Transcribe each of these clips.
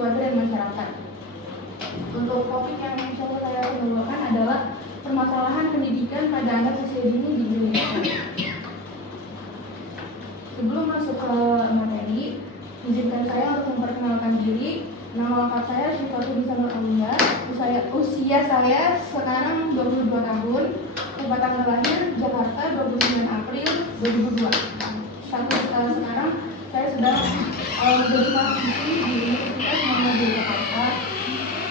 keluarga dan masyarakat. Untuk topik yang coba saya bawakan adalah permasalahan pendidikan pada anak usia dini di Indonesia. Sebelum masuk ke materi, izinkan saya untuk memperkenalkan diri. Nama lengkap saya Syifatul Bisa Nuraulia. Usia saya sekarang 22 tahun. Tempat tanggal lahir Jakarta 29 April 2002. Sekarang saya sedang menjadi mahasiswi di Universitas Muhammadiyah Jakarta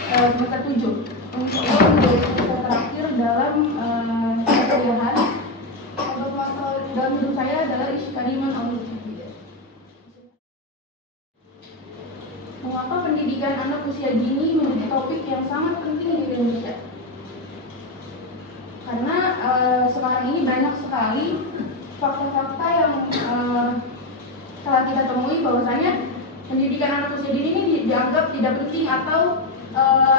semester 7. Untuk semester terakhir dalam perkuliahan. Untuk masalah dalam hidup saya adalah isu kadiman Allah. Mengapa pendidikan anak usia dini menjadi topik yang sangat penting di Indonesia? Karena sekarang ini banyak sekali fakta-fakta yang telah kita temui bahwasanya pendidikan anak usia dini ini dianggap tidak penting atau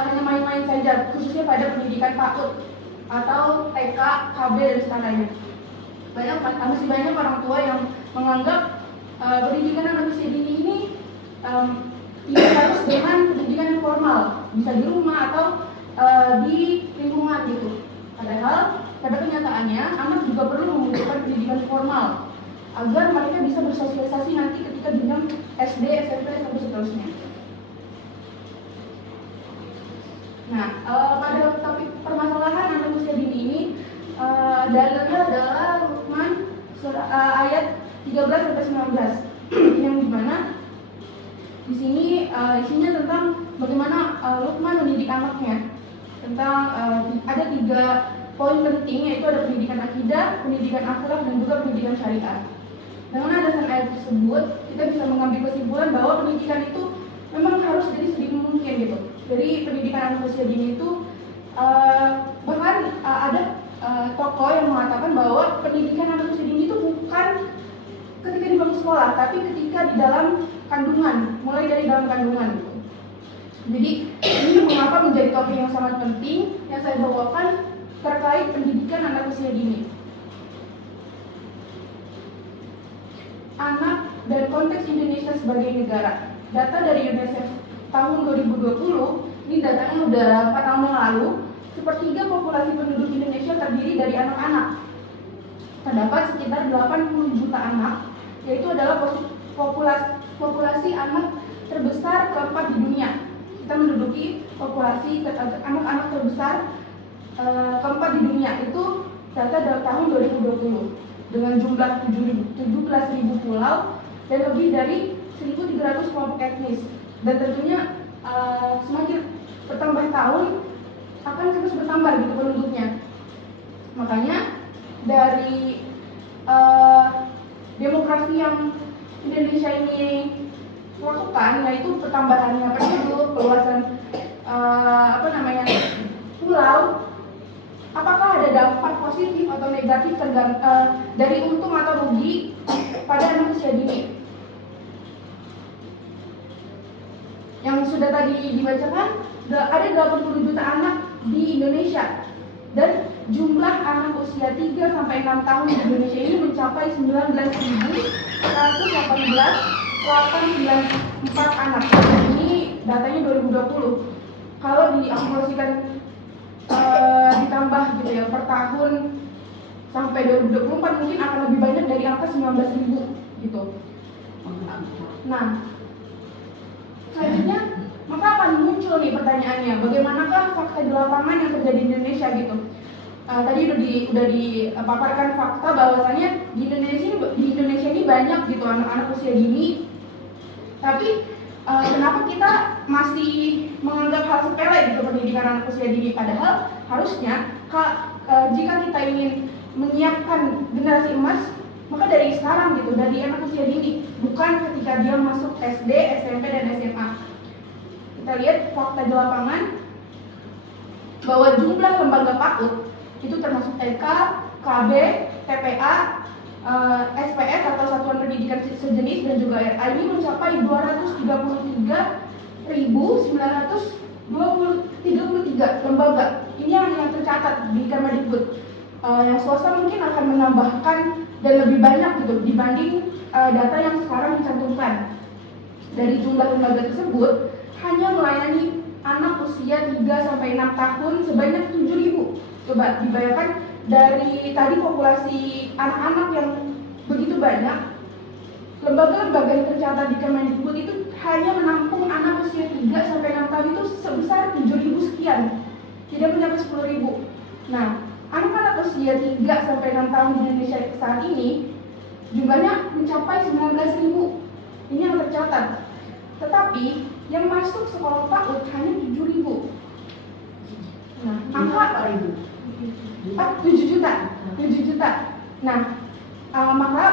hanya main-main saja, khususnya pada pendidikan PAUD atau TK, KB dan sebagainya. Masih banyak orang tua yang menganggap pendidikan anak usia dini ini tidak harus dengan pendidikan yang formal, bisa di rumah atau di lingkungan gitu. Padahal pada kenyataannya anak juga perlu membutuhkan pendidikan formal agar mereka bisa bersosialisasi nanti ketika jenjang SD, SMP, sampai seterusnya. Nah, pada topik permasalahan anak usia dini ini dalilnya adalah Luqman ayat 13-19 yang dimana di sini isinya tentang bagaimana Luqman mendidik anaknya. Tentang ada 3 poin penting, yaitu ada pendidikan akidah, pendidikan akhlak, dan juga pendidikan syariat. Dengan adanya ayat tersebut, kita bisa mengambil kesimpulan bahwa pendidikan itu memang harus jadi sedini mungkin gitu. Jadi pendidikan anak usia dini itu bahkan ada tokoh yang mengatakan bahwa pendidikan anak usia dini itu bukan ketika di bangku sekolah, tapi ketika di dalam kandungan, mulai dari dalam kandungan gitu. Jadi ini mengapa menjadi topik yang sangat penting yang saya bawakan terkait pendidikan anak usia dini. Anak dan konteks Indonesia sebagai negara. Data dari UNICEF tahun 2020, ini datanya udah 4 tahun yang lalu, sepertiga populasi penduduk Indonesia terdiri dari anak-anak. Terdapat sekitar 80 juta anak, yaitu adalah populasi anak terbesar keempat di dunia. Kita menduduki populasi anak-anak terbesar keempat di dunia, itu data dari tahun 2020 dengan jumlah 17.000 pulau dan lebih dari 1.300 kelompok etnis. Dan tentunya semakin bertambah tahun akan terus bertambah gitu penduduknya. Makanya dari demografi yang Indonesia ini lakukan, yaitu pertambahannya penduduk, peluasan pulau, apakah ada dampak positif atau negatif dari untung atau rugi pada anak usia dini? Yang sudah tadi dibacakan, ada 80 juta anak di Indonesia dan jumlah anak usia 3-6 tahun di Indonesia ini mencapai 19.894 anak. Ini datanya 2020. Kalau diakumulasikan ditambah gitu ya per tahun sampai 2024 mungkin akan lebih banyak dari angka 19.000 gitu. Nah, selanjutnya maka akan muncul nih pertanyaannya, bagaimanakah fakta di lapangan yang terjadi di Indonesia gitu. Tadi udah dipaparkan fakta bahwasannya di Indonesia ini banyak gitu anak-anak usia dini. Tapi kenapa kita masih menganggap hal sepele gitu pendidikan anak usia dini, padahal harusnya jika kita ingin menyiapkan generasi emas, maka dari sekarang gitu, dari anak usia dini, bukan ketika dia masuk SD, SMP, dan SMA. Kita lihat fakta di lapangan bahwa jumlah lembaga PAUD itu termasuk TK, KB, TPA, SPS atau Satuan Pendidikan Sejenis dan juga RA ini mencapai 233.933 lembaga. Ini yang tercatat di Kemendikbud. Yang swasta mungkin akan menambahkan dan lebih banyak gitu dibanding data yang sekarang dicantumkan. Dari jumlah lembaga tersebut, hanya melayani anak usia 3-6 tahun sebanyak 7.000. Coba dibayangkan, dari tadi populasi anak-anak yang begitu banyak, lembaga-lembaga yang tercatat di Kemendikbud itu hanya menampung anak usia 3-6 tahun itu sebesar 7.000 sekian, tidak mencapai 10.000. Nah, anak-anak usia 3-6 tahun di Indonesia saat ini jumlahnya mencapai 19.000. Ini yang tercatat. Tetapi yang masuk sekolah PAUD hanya 7.000. Nah, angka 7 juta. Nah, maka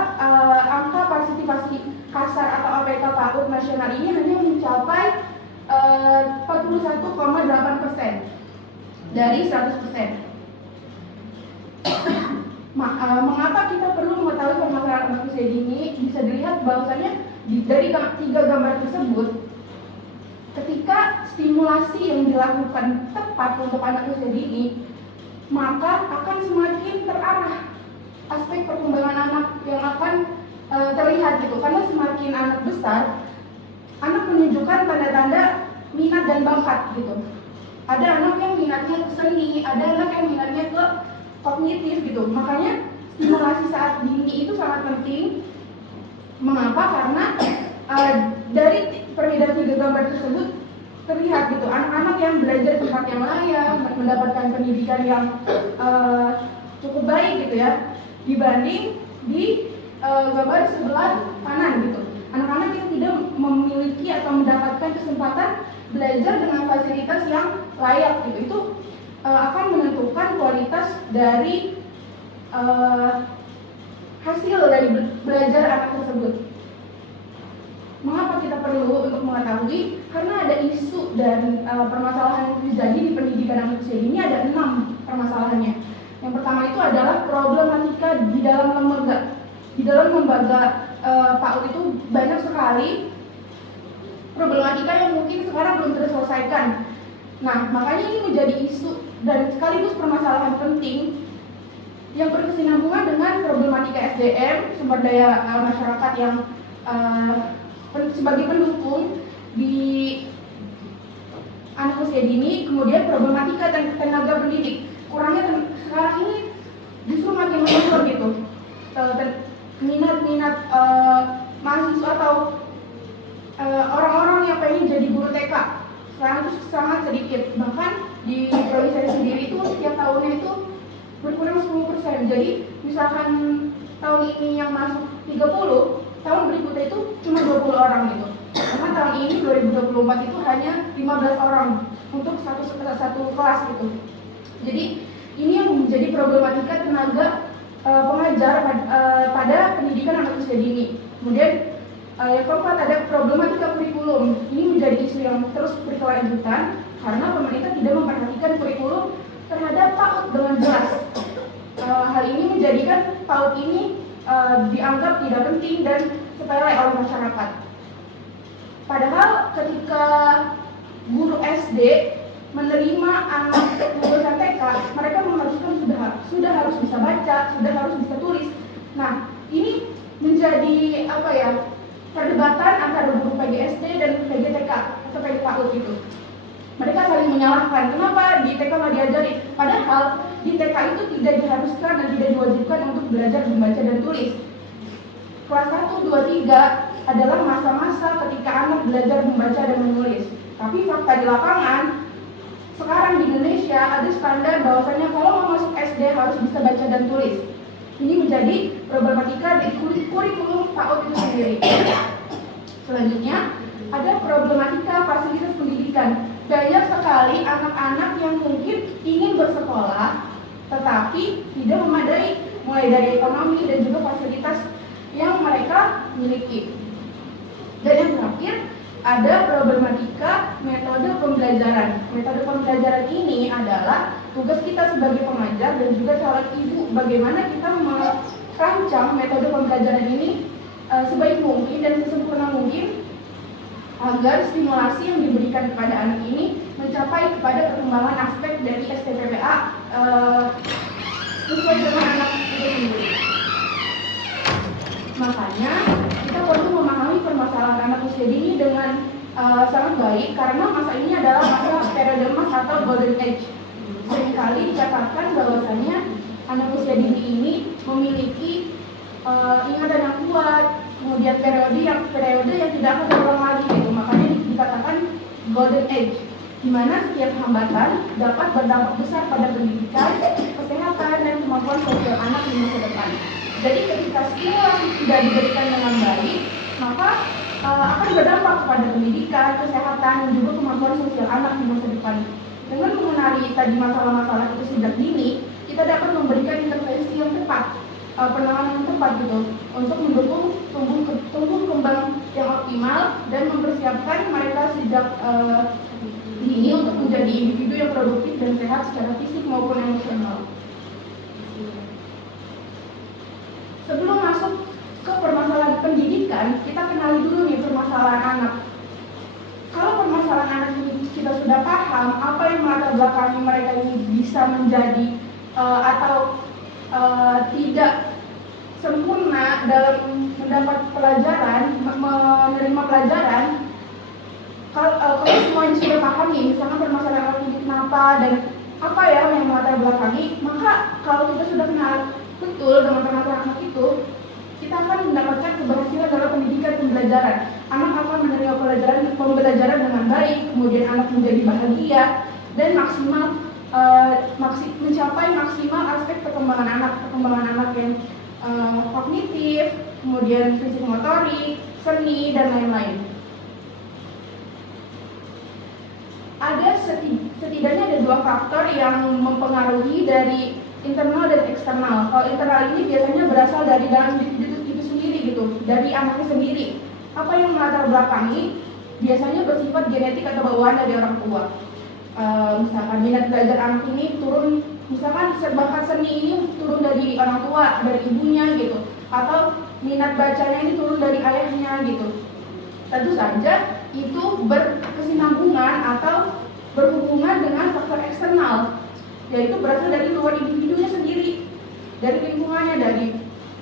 angka partisipasi kasar atau APK PAUD nasional ini hanya mencapai 41,8% dari 100%. Mengapa kita perlu mengetahui permasalahan anak usia dini? Bisa dilihat bahwasanya dari 3 gambar tersebut, ketika stimulasi yang dilakukan tepat untuk anak usia dini, maka akan semakin terarah aspek perkembangan anak yang akan terlihat gitu. Karena semakin anak besar, anak menunjukkan tanda-tanda minat dan bakat gitu. Ada anak yang minatnya ke seni, ada anak yang minatnya ke kognitif gitu. Makanya stimulasi saat dini itu sangat penting. Mengapa? Karena dari perbedaan 3 gambar tersebut terlihat gitu, anak-anak yang belajar di tempat yang layak, mendapatkan pendidikan yang cukup baik gitu ya, dibanding di gambar sebelah kanan gitu, anak-anak yang tidak memiliki atau mendapatkan kesempatan belajar dengan fasilitas yang layak gitu. Itu akan menentukan kualitas dari hasil dari belajar anak tersebut. Mengapa kita perlu untuk mengetahui? Karena ada isu dan permasalahan yang terjadi di pendidikan anak usia dini. Ada 6 permasalahannya. Yang pertama itu adalah problematika di dalam lembaga. Di dalam lembaga PAUD itu banyak sekali problematika yang mungkin sekarang belum terselesaikan. Nah, makanya ini menjadi isu dan sekaligus permasalahan penting yang berkesinambungan dengan problematika SDM, sumber daya masyarakat yang sebagai pendukung di anak usia dini. Kemudian problematika tenaga pendidik, kurangnya sekarang ini justru makin menurun gitu. Minat mahasiswa atau orang-orang yang pengen jadi guru TK sekarang itu sangat sedikit. Bahkan di prodi saya sendiri itu setiap tahunnya itu berkurang 10%. Jadi misalkan tahun ini yang masuk 30, tahun berikutnya itu cuma 20 orang gitu. Karena tahun ini 2024 itu hanya 15 orang untuk satu kelas gitu. Jadi ini yang menjadi problematika tenaga pengajar pada pendidikan anak usia dini. Kemudian yang keempat ada problematika kurikulum. Ini menjadi isu yang terus berkelanjutan karena pemerintah tidak memperhatikan kurikulum terhadap PAUD dengan jelas. Hal ini menjadikan PAUD ini dianggap tidak penting dan sepele oleh masyarakat. Padahal ketika guru SD menerima anak lulusan TK, mereka mengharuskan sudah harus bisa baca, sudah harus bisa tulis. Nah, ini menjadi perdebatan antara guru PGSD dan PGTK atau PG PAUD itu. Mereka saling menyalahkan, kenapa di TK nggak diajari? Padahal di TK itu tidak diharuskan dan tidak diwajibkan untuk belajar membaca dan tulis. Kelas 1, 2, 3 adalah masa-masa ketika anak belajar membaca dan menulis. Tapi fakta di lapangan, sekarang di Indonesia ada standar bahwasanya kalau mau masuk SD harus bisa baca dan tulis. Ini menjadi problematika di kurikulum PAUD itu sendiri. Selanjutnya, ada problematika fasilitas pendidikan. Banyak sekali anak-anak yang mungkin ingin bersekolah, tetapi tidak memadai, mulai dari ekonomi dan juga fasilitas yang mereka miliki. Dan yang terakhir, ada problematika metode pembelajaran. Metode pembelajaran ini adalah tugas kita sebagai pengajar dan juga calon ibu, bagaimana kita merancang metode pembelajaran ini sebaik mungkin dan sesempurna mungkin agar stimulasi yang diberikan kepada anak ini mencapai kepada perkembangan aspek dari STPPA sesuai dengan anak itu sendiri. Makanya kita perlu memahami permasalahan anak usia dini dengan sangat baik karena masa ini adalah masa periode emas atau golden age. Seringkali dikatakan bahwasanya anak usia dini ini memiliki ingatan yang kuat, kemudian periode yang tidak akan terulang lagi gitu. Makanya dikatakan golden age, di mana setiap hambatan dapat berdampak besar pada pendidikan, kesehatan, dan kemampuan sosial anak di masa depan. Jadi ketika stimulasi tidak diberikan dengan baik, maka akan berdampak pada pendidikan, kesehatan, dan juga kemampuan sosial anak di masa depan. Dengan mengenali tadi masalah-masalah itu sejak dini, kita dapat memberikan intervensi yang tepat, penanganan yang tepat gitu, untuk mendukung tumbuh kembang yang optimal dan mempersiapkan mereka sejak dini untuk menjadi individu yang produktif dan sehat secara fisik maupun emosional. Sebelum masuk ke permasalahan pendidikan, kita kenali dulu nih permasalahan anak. Kalau permasalahan anak ini kita sudah paham apa yang melatar belakangi mereka ini bisa menjadi atau tidak sempurna dalam mendapat pelajaran, menerima pelajaran. Kalau semuanya sudah paham nih, misalkan permasalahan anak ini kenapa dan apa ya yang melatar belakangi, maka kalau kita sudah kenal betul dengan permasalahan anak itu, kita akan mendapatkan keberhasilan dalam pendidikan pembelajaran. Anak akan menerima pembelajaran dengan baik, kemudian anak menjadi bahagia dan mencapai maksimal aspek perkembangan anak yang kognitif, kemudian fisik motorik, seni, dan lain-lain. Setidaknya ada dua faktor yang mempengaruhi dari internal dan eksternal. Kalau internal ini biasanya berasal dari dalam individu itu sendiri gitu, dari anaknya sendiri. Apa yang melatar belakangi biasanya bersifat genetik atau bawaan dari orang tua. Misalkan minat belajar anak ini turun, misalkan bakat seni ini turun dari orang tua, dari ibunya gitu, atau minat bacanya ini turun dari ayahnya gitu. Tentu saja itu berkesinambungan atau berhubungan dengan faktor eksternal, yaitu berasal dari luar individunya sendiri, dari lingkungannya, dari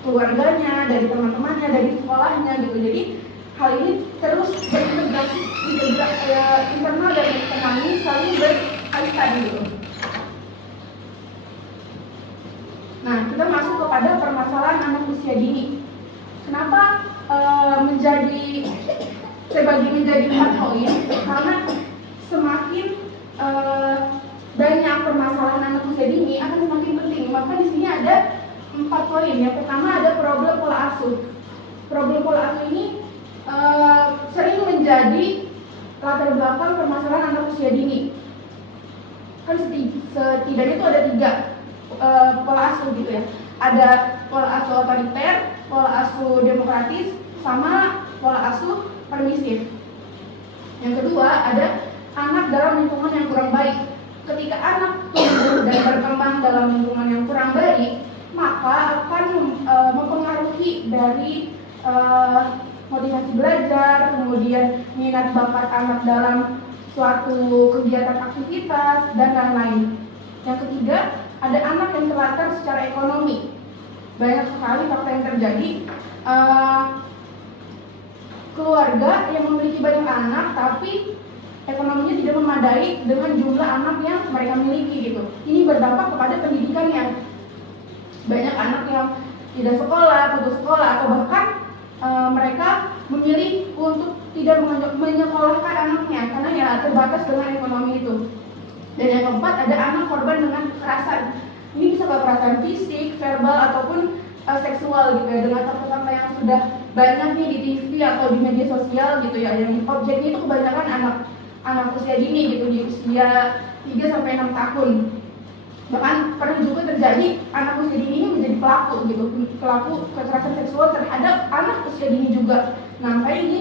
keluarganya, dari teman-temannya, dari sekolahnya gitu. Jadi hal ini terus berintegrasi, internal dan eksternal ini saling berkaitan gitu. Nah, kita masuk kepada permasalahan anak usia dini. Kenapa menjadi 4 poin? Karena semakin banyak permasalahan anak usia dini akan semakin penting. Maka di sini ada 4 poin. Yang pertama ada problem pola asuh. Problem pola asuh ini sering menjadi latar belakang permasalahan anak usia dini. Kan setidaknya itu ada 3 pola asuh gitu ya. Ada pola asuh otoriter, pola asuh demokratis, sama pola asuh permisif. Yang kedua ada anak dalam lingkungan yang kurang baik. Ketika anak tumbuh dan berkembang dalam lingkungan yang kurang baik, maka akan mempengaruhi dari motivasi belajar, kemudian minat bakat anak dalam suatu kegiatan aktivitas, dan lain-lain. Yang ketiga, ada anak yang terlantar secara ekonomi. Banyak sekali fakta yang terjadi, keluarga yang memiliki banyak anak tapi ekonominya tidak memadai dengan jumlah anak yang mereka miliki gitu. Ini berdampak kepada pendidikannya. Banyak anak yang tidak sekolah, putus sekolah, atau bahkan mereka memilih untuk tidak menyekolahkan anaknya karena ya terbatas dengan ekonomi itu. Dan yang keempat ada anak korban dengan kekerasan. Ini bisa kekerasan fisik, verbal, ataupun seksual gitu ya, dengan kata-kata yang sudah banyak nih di TV atau di media sosial gitu ya, yang objeknya itu kebanyakan anak usia dini gitu, di usia 3-6 tahun. Bahkan pernah juga terjadi anak usia dini ini menjadi pelaku gitu, pelaku kekerasan seksual terhadap anak usia dini juga. Nah, makanya ini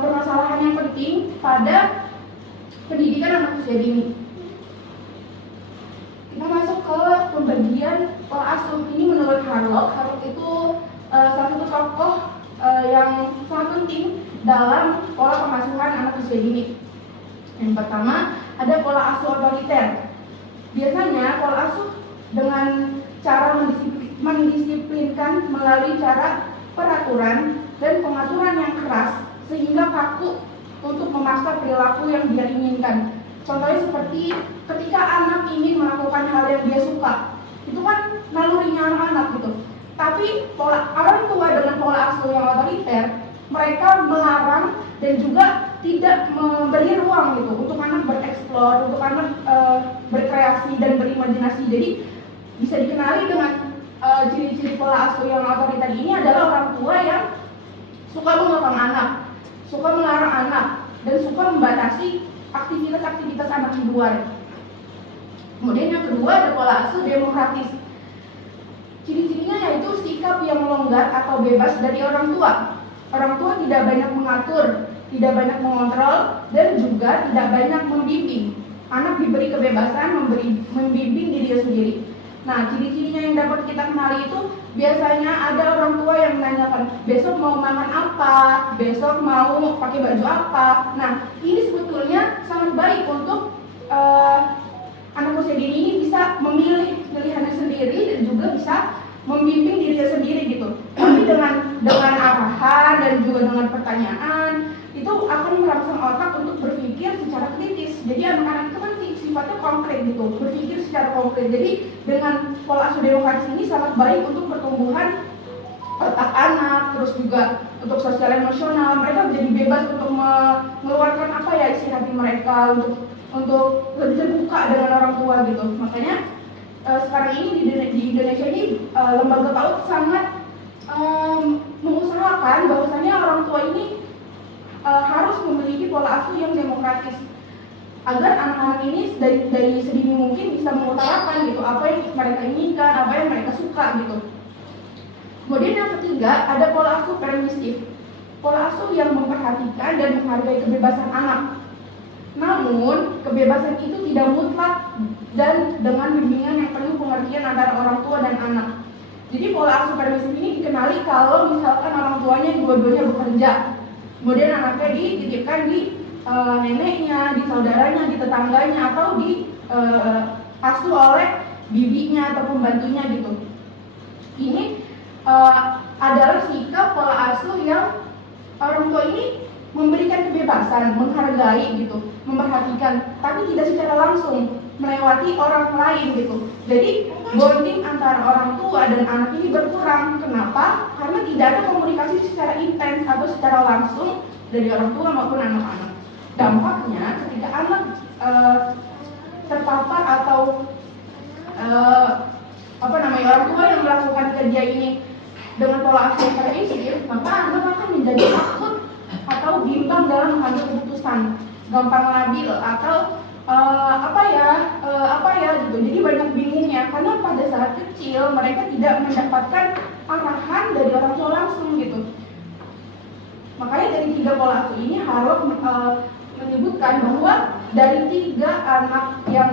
permasalahan yang penting pada pendidikan anak usia dini. Kita masuk ke pembagian pola asuh. Ini menurut Harlock itu salah satu tokoh yang sangat penting dalam pola pengasuhan anak usia dini. Yang pertama ada pola asuh otoriter. Biasanya pola asuh dengan cara mendisiplinkan melalui cara peraturan dan pengaturan yang keras sehingga kaku untuk memaksa perilaku yang dia inginkan. Contohnya seperti ketika anak ingin melakukan hal yang dia suka, itu kan nalurinya anak-anak gitu. Tapi orang tua dengan pola asuh yang otoriter, mereka melarang dan juga tidak memberi ruang gitu untuk anak bereksplor, untuk anak berkreasi dan berimajinasi. Jadi bisa dikenali dengan ciri-ciri pola asuh yang otoriter ini adalah orang tua yang suka mengekang anak, suka melarang anak, dan suka membatasi aktivitas-aktivitas anak di luar. Kemudian yang kedua ada pola asuh demokratis. Ciri-cirinya yaitu sikap yang longgar atau bebas dari orang tua. Orang tua tidak banyak mengatur, tidak banyak mengontrol, dan juga tidak banyak membimbing. Anak diberi kebebasan membimbing dirinya sendiri. Nah, ciri-cirinya yang dapat kita kenali itu biasanya ada orang tua yang menanyakan, besok mau makan apa, besok mau pakai baju apa. Nah, ini sebetulnya sangat baik untuk anak usia dini ini bisa memilih pilihannya sendiri dan juga bisa membimbing dirinya sendiri gitu. Tapi dengan arahan dan juga dengan pertanyaan itu akan merangsang otak untuk berpikir secara kritis. Jadi anak-anak itu kan sifatnya konkret gitu, berpikir secara konkret. Jadi dengan pola asuh demokratis ini sangat baik untuk pertumbuhan otak anak, terus juga untuk sosial emosional. Mereka menjadi bebas untuk mengeluarkan apa ya isi hati mereka, untuk lebih terbuka dengan orang tua gitu. Makanya sekarang ini di Indonesia ini lembaga PAUD sangat mengusahakan bahwasanya orang tua ini harus memiliki pola asuh yang demokratis agar anak-anak ini dari sedini mungkin bisa mengutarakan gitu apa yang mereka inginkan, apa yang mereka suka gitu. Kemudian yang ketiga ada pola asuh permisif, pola asuh yang memperhatikan dan menghargai kebebasan anak. Namun kebebasan itu tidak mutlak dan dengan bimbingan yang penuh pengertian antara orang tua dan anak. Jadi pola asuh permisif ini dikenali kalau misalkan orang tuanya dua-duanya bekerja, kemudian anaknya dititipkan di neneknya, di saudaranya, di tetangganya, atau asuh oleh bibinya atau pembantunya gitu. Ini adalah sikap pola asuh yang orang tua ini memberikan kebebasan, menghargai gitu, memperhatikan, tapi tidak secara langsung melewati orang lain gitu. Jadi bonding antara orang tua dan anak ini berkurang. Kenapa? Karena tidak ada komunikasi secara intens atau secara langsung dari orang tua maupun anak-anak. Dampaknya ketika anak terpapar atau orang tua yang melakukan kerja ini dengan pola asuh yang permisif, maka anak akan menjadi takut atau bimbang dalam mengambil keputusan, gampang labil atau apa ya gitu. Jadi banyak bingungnya karena pada saat kecil mereka tidak mendapatkan arahan dari orang tua langsung gitu. Makanya dari 3 pola asuh ini harus menyebutkan bahwa dari 3 anak yang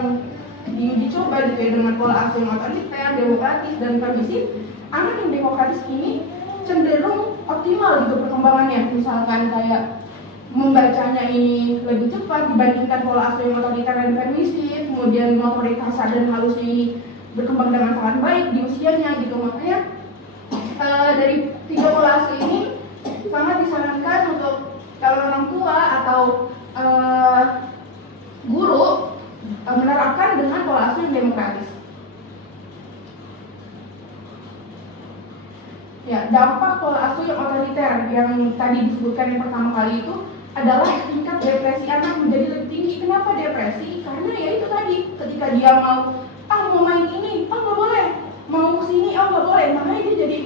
dicoba gitu ya dengan pola asuh yang otoriter, demokratis, dan permisif, anak yang demokratis ini cenderung optimal gitu perkembangannya. Misalkan kayak membacanya ini lebih cepat dibandingkan pola asuh yang otoriter dan permisif, kemudian motorik kasar dan halusnya ini berkembang dengan sangat baik di usianya gitu. Makanya dari 3 pola asuh ini sangat disarankan untuk calon orang tua atau guru menerapkan dengan pola asuh yang demokratis. Ya, dampak pola asuh yang otoriter yang tadi disebutkan yang pertama kali itu adalah tingkat depresi anak menjadi lebih tinggi. Kenapa depresi? Karena ya itu tadi, ketika dia mau main ini, nggak boleh, mau kesini, nggak boleh, makanya dia jadi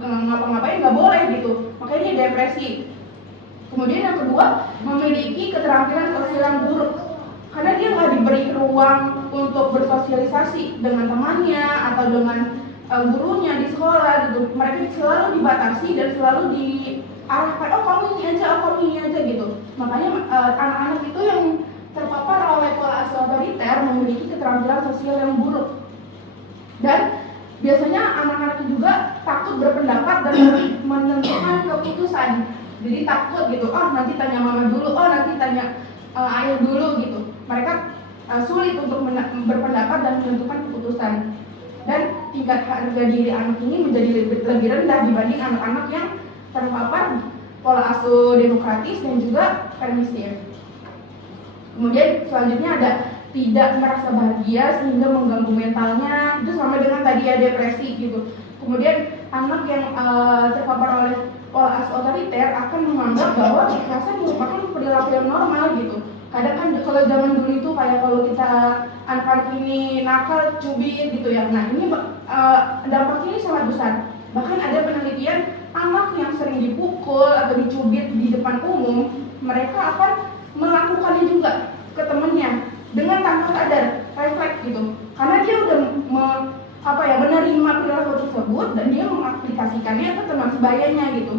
ngapa-ngapain nggak boleh gitu, makanya dia depresi. Kemudian yang kedua, memiliki keterampilan sosial yang buruk karena dia nggak diberi ruang untuk bersosialisasi dengan temannya atau dengan gurunya di sekolah gitu. Mereka selalu dibatasi dan selalu diarahkan, kamu ini aja gitu. Makanya anak-anak itu yang terpapar oleh pola asuh otoriter memiliki keterampilan sosial yang buruk. Dan biasanya anak-anak itu juga takut berpendapat dan menentukan keputusan. Jadi takut gitu, nanti tanya mama dulu, nanti tanya ayah dulu gitu. Mereka sulit untuk berpendapat dan menentukan keputusan. Dan tingkat harga diri anak ini menjadi lebih rendah dibanding anak-anak yang terpapar pola asuh demokratis dan juga permisif. Kemudian selanjutnya ada tidak merasa bahagia sehingga mengganggu mentalnya, itu sama dengan tadi ya depresi gitu. Kemudian anak yang terpapar oleh pola asuh otoriter akan menganggap bahwa kekerasan merupakan perilaku yang normal gitu. Kadang kan kalau zaman dulu itu kayak kalau kita anak-anak ini nakal, cubit gitu ya. Nah ini dampaknya ini sangat besar. Bahkan ada penelitian anak yang sering dipukul atau dicubit di depan umum, mereka akan melakukannya juga ke temennya dengan tanpa sadar, refleks gitu. Karena dia udah menerima perilaku tersebut dan dia mengaplikasikannya ke teman sebayanya gitu.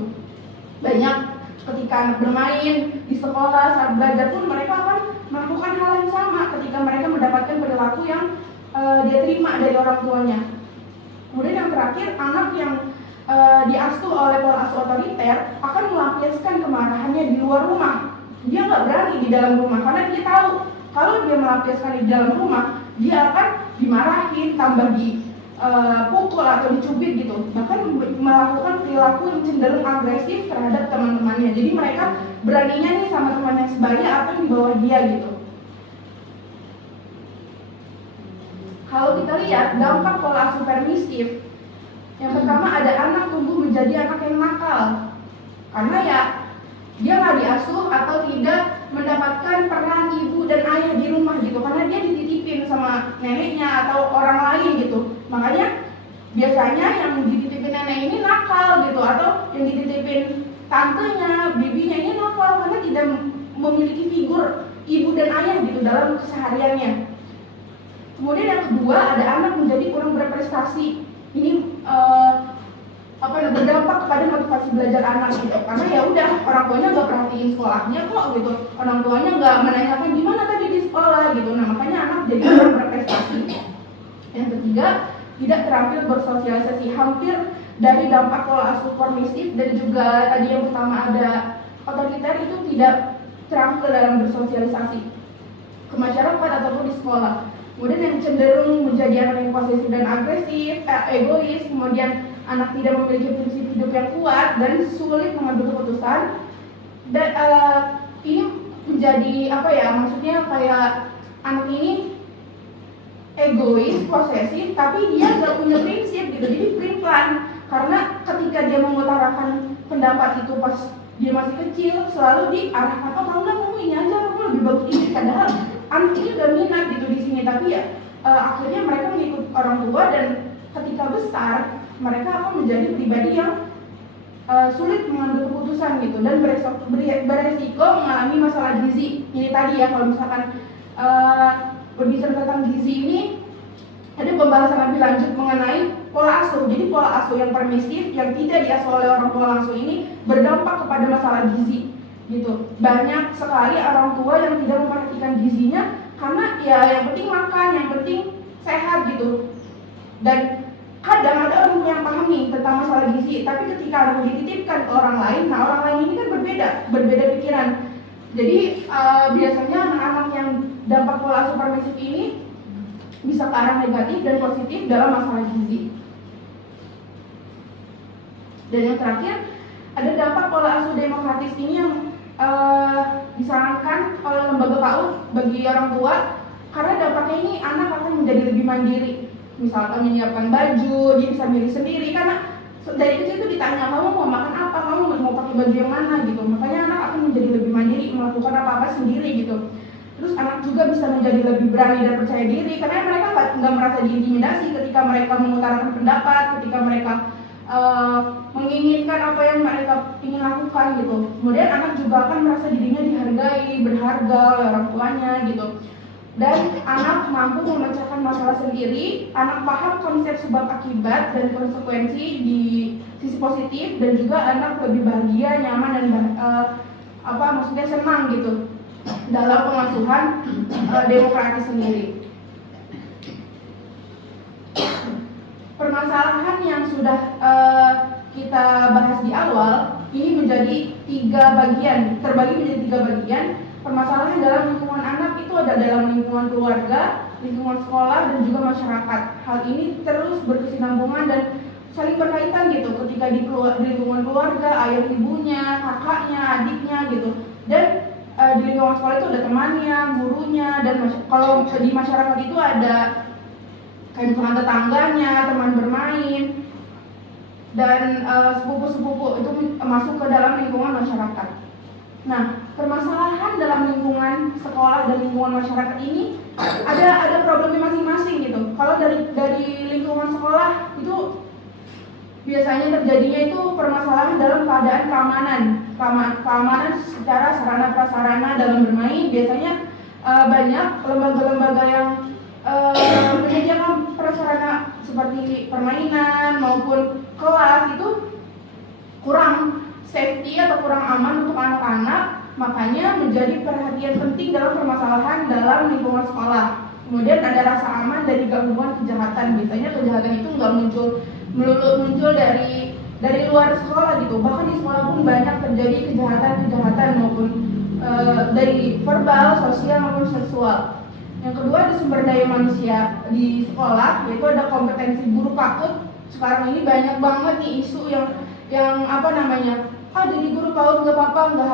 Banyak ketika anak bermain di sekolah saat belajar pun mereka akan melakukan hal yang sama ketika mereka mendapatkan perilaku yang dia terima dari orang tuanya. Kemudian yang terakhir, anak yang diasuh oleh pola asuh otoriter akan melampiaskan kemarahannya di luar rumah. Dia nggak berani di dalam rumah karena dia tahu kalau dia melampiaskan di dalam rumah dia akan dimarahin, tambah dipukul atau dicubit gitu, bahkan melakukan perilaku yang cenderung agresif terhadap teman-temannya. Jadi mereka beraninya nih sama teman yang sebaya atau di bawah dia gitu. Kalau kita lihat dampak pola asuh permisif, yang pertama ada anak tumbuh menjadi anak yang nakal karena ya dia nggak diasuh atau tidak mendapatkan peran ibu dan ayah di rumah gitu, karena dia dititipin sama neneknya atau orang lain gitu. Makanya biasanya yang dititipin nenek ini nakal gitu, atau yang dititipin tantenya, bibinya ini nakal karena tidak memiliki figur ibu dan ayah gitu dalam kesehariannya. Kemudian yang kedua ada anak menjadi kurang berprestasi. Ini berdampak kepada motivasi belajar anak gitu, karena ya udah orang tuanya nggak perhatiin sekolahnya kok gitu, orang tuanya nggak menanyakan gimana tadi di sekolah gitu. Nah makanya anak jadi kurang berprestasi. Yang ketiga, tidak terampil bersosialisasi. Hampir dari dampak pola asuh permisif dan juga tadi yang pertama ada otoriter itu tidak terampil dalam bersosialisasi ke masyarakat ataupun di sekolah. Kemudian yang cenderung menjadi anak yang posesif dan agresif, egois, kemudian anak tidak memiliki prinsip hidup yang kuat dan sulit mengambil keputusan. Dan ini menjadi maksudnya kayak anak ini egois, posesif, tapi dia nggak punya prinsip gitu, jadi pelin-pelan. Karena ketika dia mengutarakan pendapat itu pas dia masih kecil, selalu diarahkan, oh kamu ini aja, kamu lebih bagus ini. Padahal anak ini udah minat gitu di sini, tapi ya akhirnya mereka mengikut orang tua dan ketika besar mereka akan menjadi pribadi yang sulit mengambil keputusan gitu dan beresiko mengalami masalah gizi. Ini tadi ya, kalau misalkan berbicara tentang gizi ini ada pembahasan lebih lanjut mengenai pola asuh. Jadi pola asuh yang permisif yang tidak diasuh oleh orang tua langsung ini berdampak kepada masalah gizi gitu. Banyak sekali orang tua yang tidak memperhatikan gizinya karena ya yang penting makan, yang penting sehat gitu. Dan kadang ada orang yang paham nih tentang masalah gizi, tapi ketika anak dititipkan ke orang lain, nah orang lain ini kan berbeda pikiran. Jadi biasanya anak-anak yang dampak pola asuh permisif ini bisa ke arah negatif dan positif dalam masalah gizi. Dan yang terakhir ada dampak pola asuh demokratis ini yang disarankan oleh lembaga PAUD bagi orang tua, karena dampaknya ini anak akan menjadi lebih mandiri. Misalkan menyiapkan baju, dia bisa milih sendiri, karena dari kecil itu ditanya kamu mau makan apa, kamu mau pakai baju yang mana gitu. Makanya anak akan menjadi lebih mandiri, melakukan apa-apa sendiri gitu. Terus anak juga bisa menjadi lebih berani dan percaya diri karena mereka nggak merasa diintimidasi ketika mereka mengutarakan pendapat, ketika mereka menginginkan apa yang mereka ingin lakukan gitu. Kemudian anak juga akan merasa dirinya dihargai, berharga oleh orang tuanya gitu. Dan anak mampu memecahkan masalah sendiri, anak paham konsep sebab akibat dan konsekuensi di sisi positif, dan juga anak lebih bahagia, nyaman dan maksudnya senang gitu dalam pengasuhan demokratis sendiri. Permasalahan yang sudah kita bahas di awal ini menjadi terbagi menjadi 3 bagian. Permasalahan dalam lingkungan anak itu ada dalam lingkungan keluarga, lingkungan sekolah, dan juga masyarakat. Hal ini terus berkesinambungan dan saling berkaitan gitu, ketika di lingkungan keluarga, ayah ibunya, kakaknya, adiknya gitu. Dan di lingkungan sekolah itu ada temannya, gurunya, dan kalau di masyarakat itu ada kayak misalkan tetangganya, teman bermain, dan sepupu-sepupu itu masuk ke dalam lingkungan masyarakat. Nah, permasalahan dalam lingkungan sekolah dan lingkungan masyarakat ini ada problemnya masing-masing gitu. Kalau dari lingkungan sekolah itu biasanya terjadinya itu permasalahan dalam keadaan keamanan secara sarana prasarana dalam bermain. Biasanya banyak lembaga-lembaga yang menyediakan prasarana seperti permainan maupun kelas itu kurang safety atau kurang aman untuk anak-anak, makanya menjadi perhatian penting dalam permasalahan dalam lingkungan sekolah. Kemudian ada rasa aman dari gangguan kejahatan. Biasanya kejahatan itu nggak muncul dari luar sekolah gitu. Bahkan di sekolah pun banyak terjadi kejahatan maupun dari verbal, sosial maupun seksual. Yang kedua ada sumber daya manusia di sekolah, yaitu ada kompetensi guru PAUD. Sekarang ini banyak banget nih isu yang jadi guru PAUD nggak apa-apa, nggak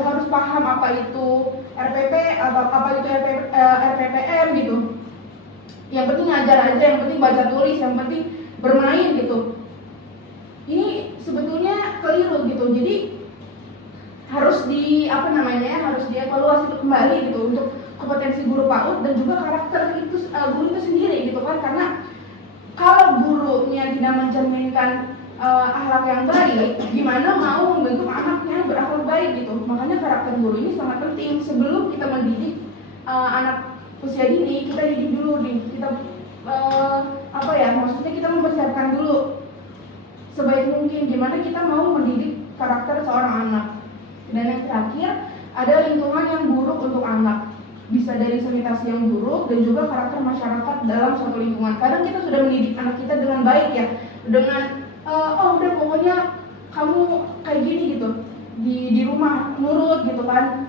harus paham apa itu RPP atau apa itu RPPM gitu. Yang penting ngajar aja, yang penting baca tulis, yang penting bermain gitu. Ini sebetulnya keliru gitu. Jadi harus dievaluasi kembali gitu untuk kompetensi guru PAUD dan juga karakter guru itu sendiri gitu kan, karena kalau gurunya tidak mencerminkan akhlak yang baik, gimana mau membentuk anaknya berakhlak baik gitu. Makanya karakter guru ini sangat penting. Sebelum kita mendidik anak usia dini, kita didik dulu nih, kita maksudnya kita mempersiapkan dulu sebaik mungkin gimana kita mau mendidik karakter seorang anak. Dan yang terakhir, ada lingkungan yang buruk untuk anak. Bisa dari sanitasi yang buruk dan juga karakter masyarakat dalam suatu lingkungan. Kadang kita sudah mendidik anak kita dengan baik ya, dengan udah pokoknya kamu kayak gini gitu, di rumah nurut gitu kan,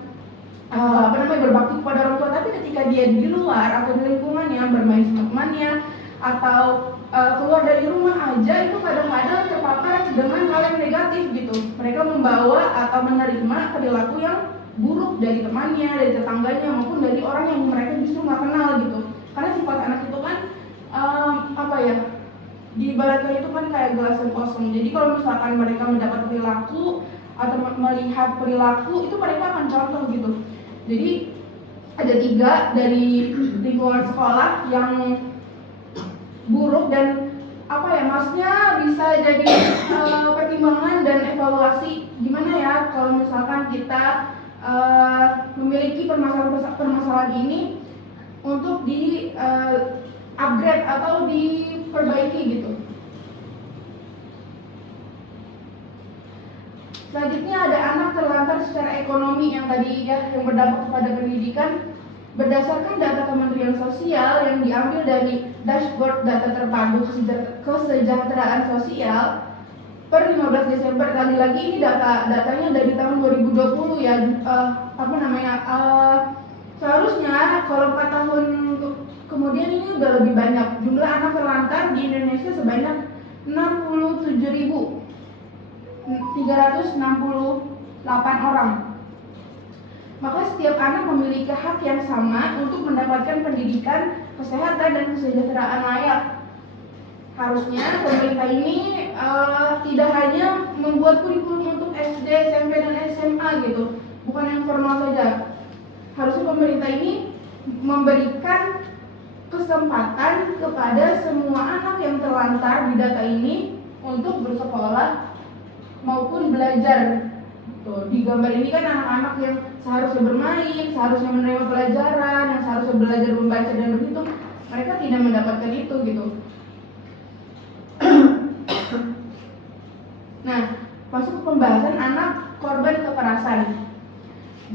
berbakti kepada orang tua. Tapi ketika dia di luar atau di lingkungannya bermain sama temannya atau keluar dari rumah aja, itu kadang-kadang terpapar dengan hal yang negatif gitu. Mereka membawa atau menerima perilaku yang buruk dari temannya, dari tetangganya, maupun dari orang yang mereka justru nggak kenal gitu. Karena sifat anak itu kan diibaratkan itu kan kayak gelas yang kosong. Jadi kalau misalkan mereka mendapat perilaku atau melihat perilaku, itu mereka akan contoh gitu. Jadi ada 3 dari lingkungan sekolah yang buruk dan maksudnya bisa jadi pertimbangan dan evaluasi gimana ya kalau misalkan kita memiliki permasalahan ini untuk di upgrade atau diperbaiki gitu. Selanjutnya ada anak terlantar secara ekonomi yang tadi ya, yang berdampak kepada pendidikan. Berdasarkan data Kementerian Sosial yang diambil dari dashboard data terpadu kesejahteraan sosial per 15 Desember, lagi-lagi ini datanya dari tahun 2020 ya. Seharusnya kalau 4 tahun kemudian ini udah lebih banyak. Jumlah anak terlantar di Indonesia sebanyak 67.368 orang. Maka setiap anak memiliki hak yang sama untuk mendapatkan pendidikan, kesehatan, dan kesejahteraan layak. Harusnya pemerintah ini tidak hanya membuat kurikulum untuk SD, SMP, dan SMA gitu, bukan yang formal saja. Harusnya pemerintah ini memberikan kesempatan kepada semua anak yang terlantar di data ini untuk bersekolah maupun belajar. Tuh, di gambar ini kan anak-anak yang seharusnya bermain, seharusnya menerima pelajaran, yang seharusnya belajar membaca dan berhitung, mereka tidak mendapatkan itu gitu. Nah, masuk ke pembahasan anak korban kekerasan.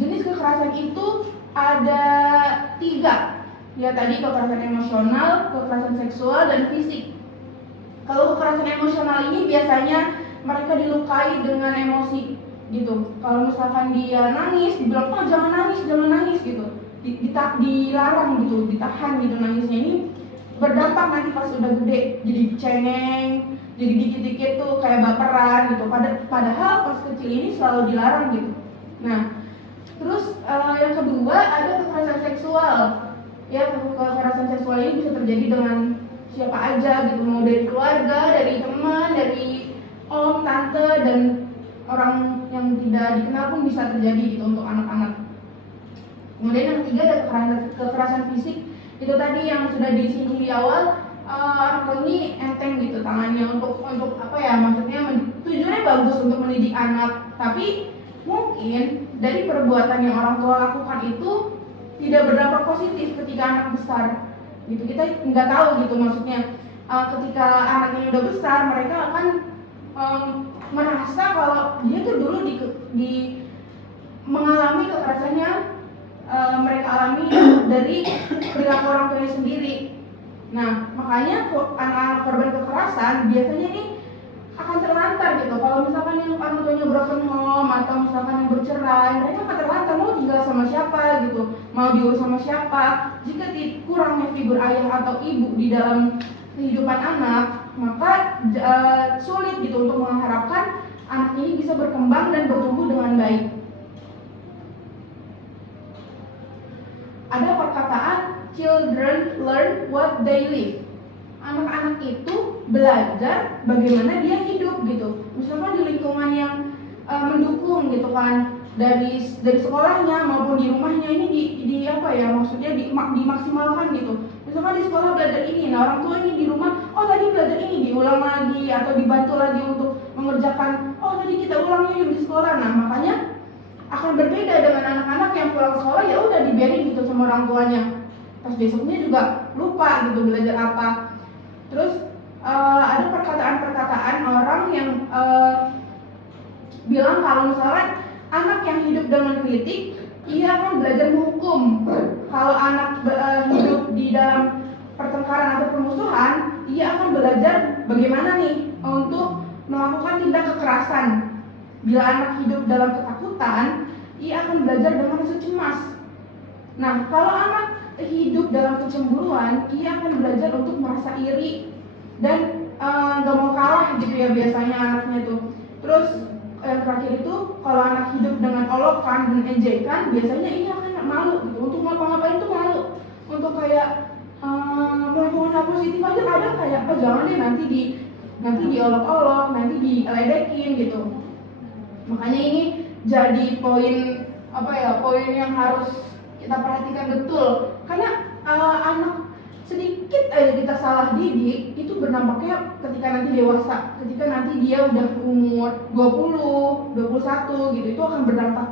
Jenis kekerasan itu ada 3. Ya tadi kekerasan emosional, kekerasan seksual, dan fisik. Kalau kekerasan emosional ini biasanya mereka dilukai dengan emosi gitu. Kalau misalkan dia nangis, dibilang jangan nangis gitu. Dilarang gitu, ditahan gitu nangisnya. Ini berdampak nanti pas udah gede, jadi cengeng, jadi dikit-dikit tuh kayak baperan gitu. Padahal pas kecil ini selalu dilarang gitu. Nah, terus yang kedua ada kekerasan seksual. Ya, kekerasan seksual ini bisa terjadi dengan siapa aja gitu, mau dari keluarga, dari teman, dari om, tante, dan orang yang tidak dikenal pun bisa terjadi gitu untuk anak-anak. Kemudian yang ketiga ada kekerasan fisik. Itu tadi yang sudah disinggung di awal, orang ini enteng gitu tangannya untuk apa ya, maksudnya tujuannya bagus untuk mendidik anak, tapi mungkin dari perbuatan yang orang tua lakukan itu tidak berdampak positif ketika anak besar gitu. Kita nggak tahu gitu, maksudnya ketika anak ini udah besar, mereka akan merasa kalau dia tuh dulu mengalami kekerasannya mereka alami dari perilaku orang tuanya sendiri. Nah, makanya anak-anak korban kekerasan biasanya nih akan terlantar gitu. Kalau misalkan yang orang tuanya broken home atau misalkan yang bercerai, mereka akan terlantar mau tinggal sama siapa gitu, mau diurus sama siapa. Jika kurangnya figur ayah atau ibu di dalam kehidupan anak, maka sulit gitu untuk mengharapkan anak ini bisa berkembang dan bertumbuh dengan baik. Ada perkataan children learn what they live. Anak-anak itu belajar bagaimana dia hidup gitu. Misalkan di lingkungan yang mendukung gitu kan, dari sekolahnya maupun di rumahnya ini di apa ya, maksudnya dimaksimalkan gitu. Misalkan di sekolah belajar ini, nah orang tua ini di rumah, oh tadi belajar ini diulang lagi atau dibantu lagi untuk mengerjakan, oh tadi kita ulang yuk di sekolah. Nah, makanya akan berbeda dengan anak-anak yang pulang sekolah ya udah dibiarin gitu sama orang tuanya. Pas besoknya juga lupa gitu belajar apa. Terus ada perkataan-perkataan orang yang bilang kalau misalkan anak yang hidup dengan kritik, ia akan belajar menghukum. Kalau anak hidup di dalam pertengkaran atau permusuhan, ia akan belajar bagaimana nih untuk melakukan tindak kekerasan. Bila anak hidup dalam ketakutan, ia akan belajar dengan rasa cemas. Nah, kalau anak hidup dalam kecemburuan, ia akan belajar untuk merasa iri dan gak mau kalah gitu ya biasanya anaknya tuh. Terus yang terakhir itu, kalau anak hidup dengan olokan dan ejekan, biasanya ia akan malu gitu. Untuk ngapa-ngapain tuh malu. Untuk kayak melakukan hal positif aja kadang kayak, oh jangan deh nanti diolok-olok, nanti diledekin gitu. Makanya ini jadi poin yang harus kita perhatikan betul, karena anak sedikit aja kita salah didik itu berdampaknya ketika nanti dewasa, ketika nanti dia udah umur 20, 21 gitu, itu akan berdampak.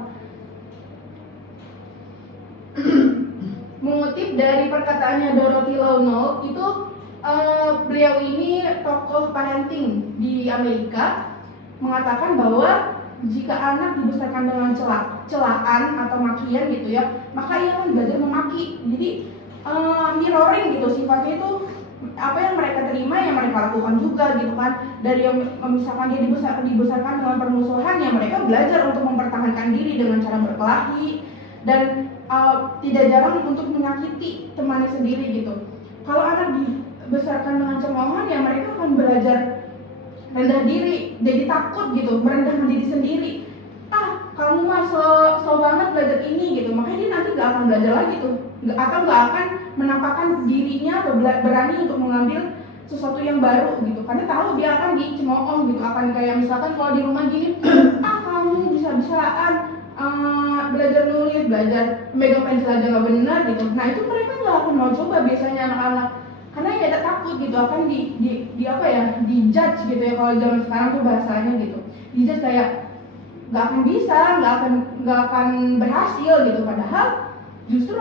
Mengutip dari perkataannya Dorothy Lonow, itu beliau ini tokoh parenting di Amerika, mengatakan bahwa jika anak dibesarkan dengan celaan atau makian gitu ya, maka ia akan belajar memaki. Jadi mirroring gitu, sifatnya itu apa yang mereka terima yang mereka lakukan juga gitu kan. Dari yang misalkan dia dibesarkan dengan permusuhan, ya mereka belajar untuk mempertahankan diri dengan cara berkelahi dan tidak jarang untuk menyakiti temannya sendiri gitu. Kalau anak dibesarkan dengan cemoohan, ya mereka akan belajar rendah diri, jadi takut gitu, merendahkan diri sendiri. Kamu mah so banget belajar ini gitu, makanya dia nanti gak akan belajar lagi tuh, atau gak akan menampakkan dirinya atau berani untuk mengambil sesuatu yang baru gitu, karena tahu dia akan dicemooh gitu, akan kayak misalkan kalau di rumah gini, kamu bisa-bisaan belajar nulis, belajar megang pensil aja gak benar gitu. Nah itu mereka gak akan mau coba biasanya anak-anak, karena ya ada takut gitu akan dijudge gitu ya, kalau zaman sekarang tuh bahasanya gitu, dijudge kayak nggak akan bisa, nggak akan berhasil gitu. Padahal justru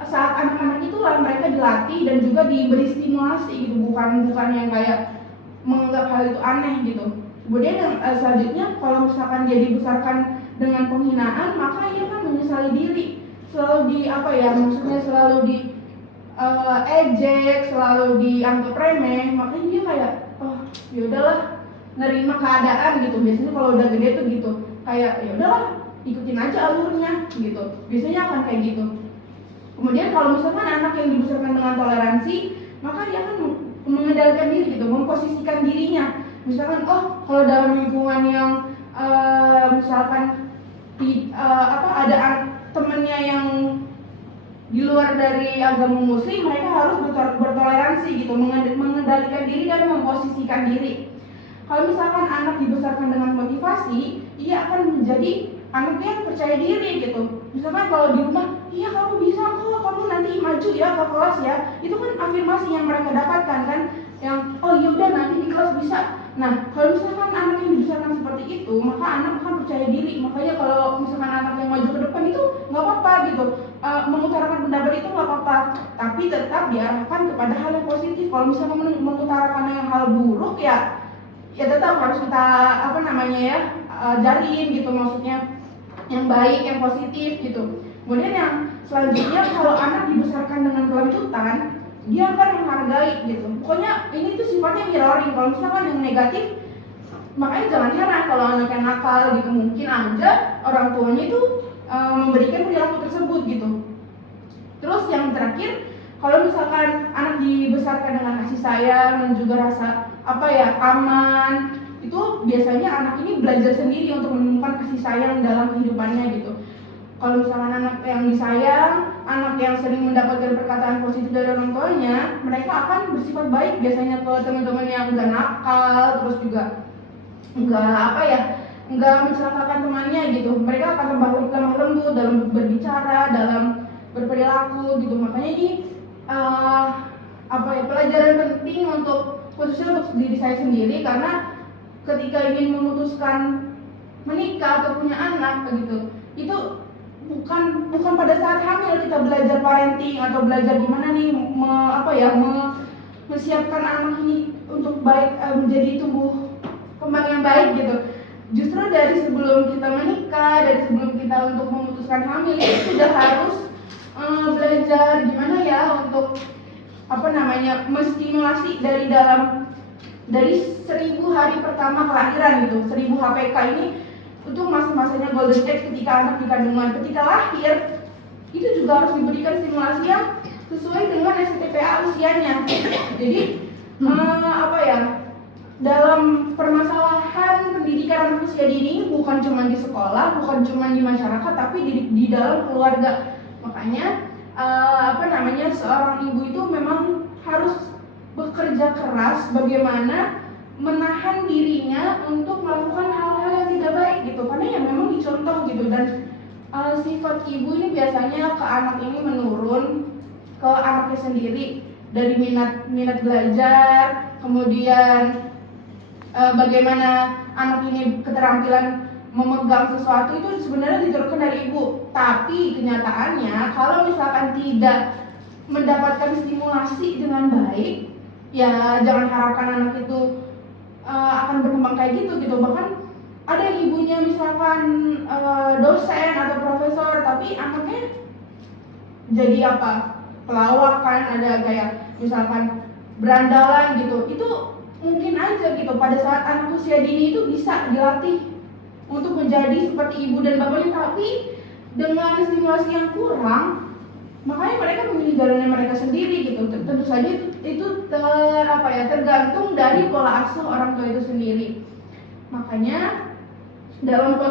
saat anak-anak itulah mereka dilatih dan juga diberi stimulasi gitu, bukan yang kayak menganggap hal itu aneh gitu. Kemudian yang selanjutnya, kalau misalkan dia dibesarkan dengan penghinaan, maka ia kan menyesali diri, selalu selalu di ejek, selalu dianggap remeh, makanya dia kayak ya udahlah, nerima keadaan gitu. Biasanya kalau udah gede tuh gitu, kayak ya udahlah ikutin aja alurnya gitu, biasanya akan kayak gitu. Kemudian kalau misalkan anak yang dibesarkan dengan toleransi, maka dia akan mengendalikan diri gitu, memposisikan dirinya. Misalkan kalau dalam lingkungan yang misalkan ada temennya yang di luar dari agama muslim, mereka harus bertoleransi gitu, mengendalikan diri dan memposisikan diri. Kalau misalkan anak dibesarkan dengan motivasi, ia akan menjadi anak yang percaya diri gitu. Misalkan kalau di rumah, iya kamu bisa kok, kamu nanti maju ya ke kelas ya, itu kan afirmasi yang mereka dapatkan kan, yang ya udah nanti di kelas bisa. Nah, kalau misalkan anak yang dibesarkan seperti itu, maka anak akan percaya diri. Makanya kalau misalkan anak yang maju ke depan itu nggak apa-apa gitu, mengutarakan pendapat itu nggak apa-apa, tapi tetap diarahkan kepada hal yang positif. Kalau misalkan mengutarakan yang hal buruk ya tetap harus kita ajarin gitu, maksudnya yang baik, yang positif gitu. Kemudian yang selanjutnya, kalau anak dibesarkan dengan kelanjutan, dia akan menghargai gitu. Pokoknya ini tuh sifatnya mirroring. Kalau misalkan yang negatif, makanya jangan heran kalau anak yang nakal gitu, mungkin aja orang tuanya itu memberikan perilaku tersebut gitu. Terus yang terakhir, kalau misalkan anak dibesarkan dengan kasih sayang dan juga rasa aman, itu biasanya anak ini belajar sendiri untuk menemukan kasih sayang dalam kehidupannya gitu. Kalau misalkan anak yang disayang, anak yang sering mendapatkan perkataan positif dari orang tuanya, mereka akan bersifat baik biasanya ke teman-teman yang enggak nakal, terus juga enggak mencelakakan temannya gitu. Mereka akan lemah lembut dalam berbicara, dalam berperilaku gitu. Makanya ini pelajaran penting khususnya untuk diri saya sendiri, karena ketika ingin memutuskan menikah atau punya anak begitu, itu bukan pada saat hamil kita belajar parenting atau belajar gimana nih mempersiapkan anak ini untuk baik, menjadi tumbuh kembang yang baik gitu. Justru dari sebelum kita menikah, dari sebelum kita untuk memutuskan hamil, itu sudah harus belajar gimana ya untuk menstimulasi dari 1000 hari pertama kelahiran gitu, 1000 HPK ini untuk masa-masanya golden age ketika anak di kandungan. Ketika lahir itu juga harus diberikan stimulasi yang sesuai dengan STPA usianya. Jadi dalam permasalahan pendidikan anak usia dini bukan cuma di sekolah, bukan cuma di masyarakat, tapi di dalam keluarga. Makanya seorang ibu itu memang harus bekerja keras bagaimana menahan dirinya untuk melakukan hal-hal yang tidak baik gitu, karena ya memang dicontoh gitu. Dan sifat ibu ini biasanya ke anak ini menurun ke anaknya sendiri dari minat belajar, kemudian bagaimana anak ini keterampilan memegang sesuatu itu sebenarnya diturunkan dari ibu. Tapi kenyataannya kalau misalkan tidak mendapatkan stimulasi dengan baik, ya jangan harapkan anak itu akan berkembang kayak gitu. Bahkan ada yang ibunya misalkan dosen atau profesor, tapi anaknya jadi pelawak kan, ada kayak misalkan berandalan gitu. Itu mungkin aja gitu pada saat anak usia dini itu bisa dilatih untuk menjadi seperti ibu dan bapaknya, tapi dengan stimulasi yang kurang, makanya mereka memilih jalannya mereka sendiri gitu. Tentu saja itu tergantung dari pola asuh orang tua itu sendiri. Makanya dalam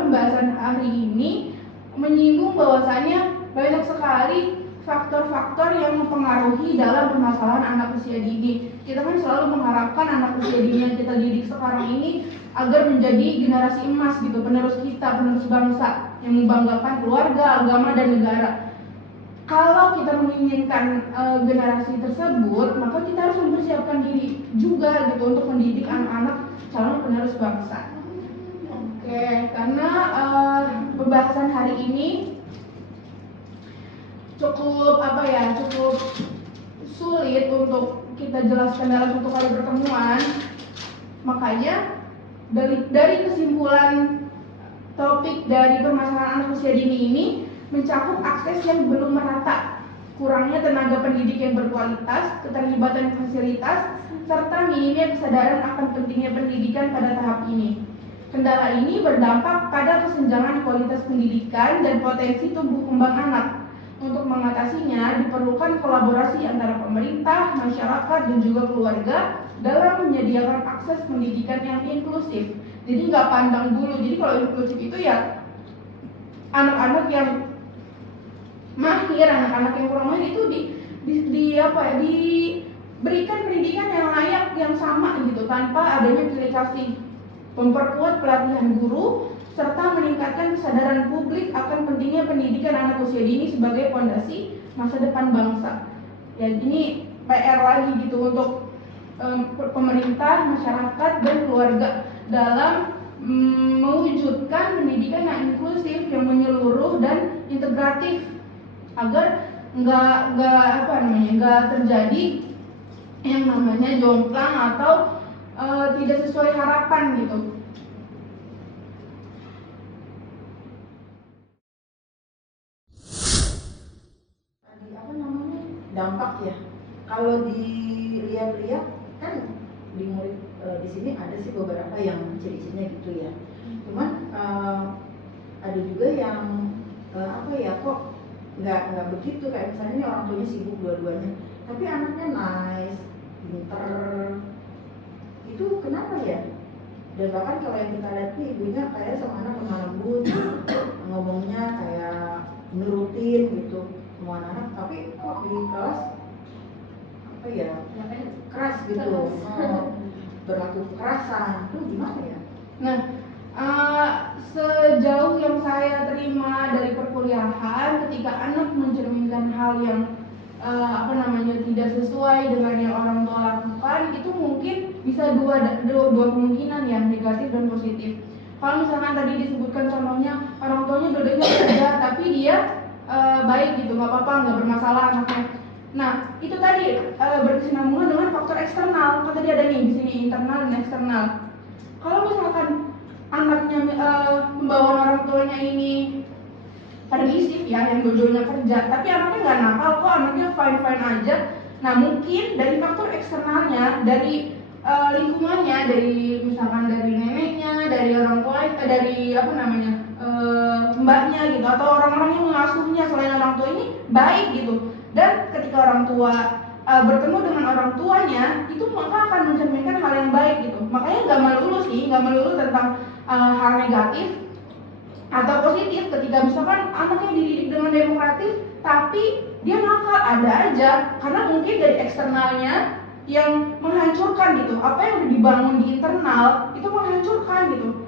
pembahasan hari ini menyinggung bahwasanya banyak sekali faktor-faktor yang mempengaruhi dalam permasalahan anak usia dini. Kita kan selalu mengharapkan anak usia dini yang kita didik sekarang ini agar menjadi generasi emas gitu, penerus kita, penerus bangsa yang membanggakan keluarga, agama, dan negara. Kalau kita menginginkan generasi tersebut, maka kita harus mempersiapkan diri juga gitu untuk mendidik anak-anak calon penerus bangsa. Oke, karena pembahasan hari ini cukup sulit untuk kita jelaskan dalam satu kali pertemuan, makanya dari kesimpulan topik dari permasalahan anak usia dini ini mencakup akses yang belum merata, kurangnya tenaga pendidik yang berkualitas, keterlibatan fasilitas, serta minimnya kesadaran akan pentingnya pendidikan pada tahap ini. Kendala ini berdampak pada kesenjangan kualitas pendidikan dan potensi tumbuh kembang anak. Untuk mengatasinya diperlukan kolaborasi antara pemerintah, masyarakat, dan juga keluarga dalam menyediakan akses pendidikan yang inklusif. Jadi nggak pandang bulu. Jadi kalau inklusif itu ya anak-anak yang mahir, anak-anak yang kurang mahir itu diberikan pendidikan yang layak, yang sama gitu, tanpa adanya pilih kasih. Memperkuat pelatihan guru serta meningkatkan kesadaran publik akan pentingnya pendidikan anak usia dini sebagai fondasi masa depan bangsa. Ya, ini PR lagi gitu untuk pemerintah, masyarakat, dan keluarga dalam mewujudkan pendidikan yang inklusif, yang menyeluruh dan integratif, agar nggak terjadi yang namanya jomplang atau tidak sesuai harapan gitu. Dampak ya. Kalau dilihat-lihat kan di murid di sini ada sih beberapa yang ciri-cirinya gitu ya. Cuman ada juga yang kok nggak begitu, kayak misalnya ini orang tuanya sibuk dua-duanya, tapi anaknya nice, pinter, itu kenapa ya? Dan bahkan kalau yang kita lihat nih, ibunya kayak sama anak lemah lembut, ngomongnya kayak nurutin gitu semua anak, tapi kok di kelas keras gitu, berlaku kekerasan, itu gimana ya? Nah, sejauh yang saya terima dari perkuliahan, ketika anak mencerminkan hal yang tidak sesuai dengan yang orang tua lakukan, itu mungkin bisa dua kemungkinan ya, negatif dan positif. Kalau misalkan tadi disebutkan contohnya orang tuanya dua-duanya kerja, tapi dia baik gitu, nggak apa-apa, nggak bermasalah anaknya. Nah, itu tadi berkesinambungan dengan faktor eksternal. Kan tadi ada nih di sini internal dan eksternal. Kalau misalkan anaknya membawa orang tuanya ini permisif ya, yang dua-duanya kerja, tapi anaknya nggak nakal kok, anaknya fine aja. Nah, mungkin dari faktor eksternalnya, dari lingkungannya, dari misalkan dari neneknya, dari orang tua, dari mbaknya gitu, atau orang-orang yang mengasuhnya selain orang tua ini baik gitu. Dan ketika orang tua bertemu dengan orang tuanya, itu maka akan mencerminkan hal yang baik gitu. Makanya nggak melulu tentang hal negatif atau positif. Ketika misalkan anaknya dididik dengan demokratis, tapi dia nakal, ada aja, karena mungkin dari eksternalnya yang menghancurkan gitu. Apa yang dibangun di internal itu menghancurkan gitu.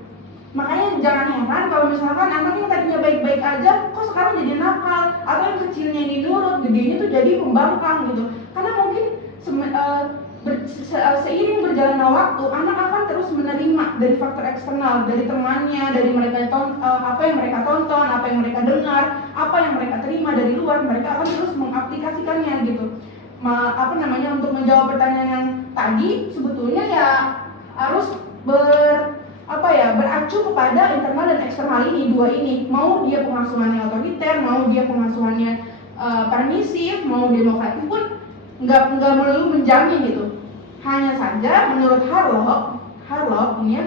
Makanya jangan heran kalau misalkan anaknya yang tadinya baik-baik aja, kok sekarang jadi nakal, atau yang kecilnya ini nurut, gedenya tuh jadi pembangkang gitu. Karena mungkin seiring berjalannya waktu, anak akan terus menerima dari faktor eksternal, dari temannya, dari apa yang mereka tonton, apa yang mereka dengar, apa yang mereka terima dari luar, mereka akan terus mengaplikasikannya gitu. Untuk menjawab pertanyaan yang tadi, sebetulnya ya harus beracu kepada internal dan eksternal ini, dua ini. Mau dia pengasuhannya otoriter, mau dia pengasuhannya permisif, mau demokratis pun nggak melulu menjamin gitu. Hanya saja menurut Harlock ini ya,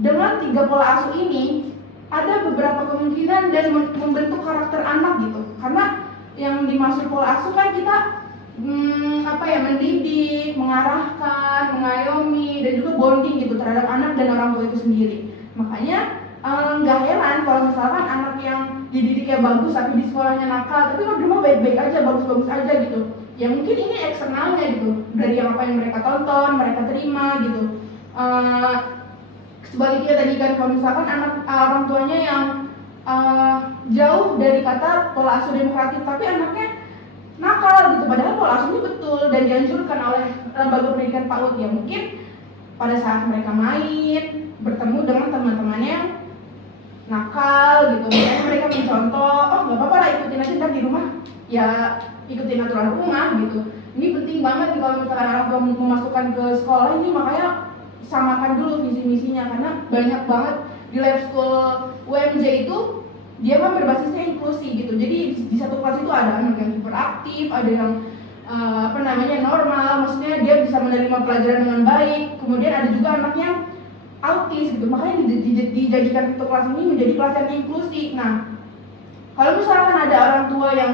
dengan 3 pola asuh ini ada beberapa kemungkinan dan membentuk karakter anak gitu. Karena yang dimaksud pola asuh kan kita mendidik, mengarahkan, mengayomi, dan juga bonding gitu terhadap anak dan orang tua itu sendiri. Makanya nggak heran kalau misalkan anak yang dididiknya bagus tapi di sekolahnya nakal, tapi di rumah baik-baik aja, bagus-bagus aja gitu. Ya mungkin ini eksternalnya gitu, dari apa yang mereka tonton, mereka terima gitu. Sebaliknya tadi kan kalau misalkan orang tuanya yang jauh dari kata pola asuh demokratis, tapi anaknya nakal gitu, padahal pola asuhnya betul dan dianjurkan oleh lembaga pendidikan PAUD. Ya mungkin pada saat mereka main bertemu dengan teman-temannya yang nakal gitu, makanya mereka mencontoh, oh nggak apa-apa lah, ikutin aja ntar di rumah, ya ikutin aturan rumah gitu. Ini penting banget nih kalau misalkan anak tua memasukkan ke sekolah ini, makanya samakan dulu visi misinya, karena banyak banget di lab school UMJ itu dia kan berbasisnya inklusi gitu. Jadi di satu kelas itu ada anak yang hiperaktif, ada yang normal, maksudnya dia bisa menerima pelajaran dengan baik, kemudian ada juga anak yang autis gitu. Makanya dijadikan satu kelas ini menjadi kelas yang inklusi. Nah, Kalau misalkan ada orang tua yang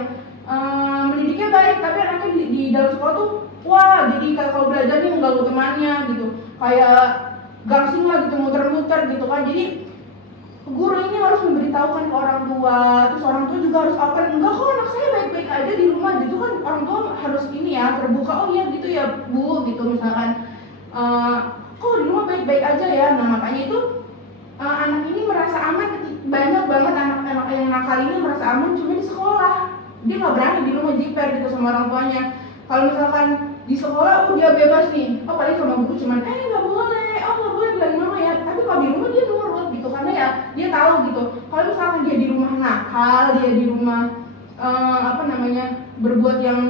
mendidiknya baik tapi anaknya di dalam sekolah tuh wah jadi kayak kalau belajar nih mengganggu temannya gitu, kayak gangsing lah gitu, muter-muter gitu kan. Jadi guru ini harus memberitahukan ke orang tua, terus orang tua juga harus open, enggak kok anak saya baik-baik aja di rumah gitu kan. Orang tua harus ini ya, terbuka, oh iya gitu ya bu gitu misalkan, kok di rumah baik-baik aja ya. Nah makanya itu anak ini merasa aman, banyak banget anak-anak yang nakal ini merasa aman cuma di sekolah, dia nggak berani di rumah jiper gitu sama orang tuanya. Kalau misalkan di sekolah, oh dia bebas nih, oh paling sama guru cuman nggak boleh, oh nggak boleh bilang mama ya. Tapi kalau di rumah dia nurut gitu, karena ya dia tahu gitu. Kalau misalkan dia di rumah nakal, dia di rumah berbuat yang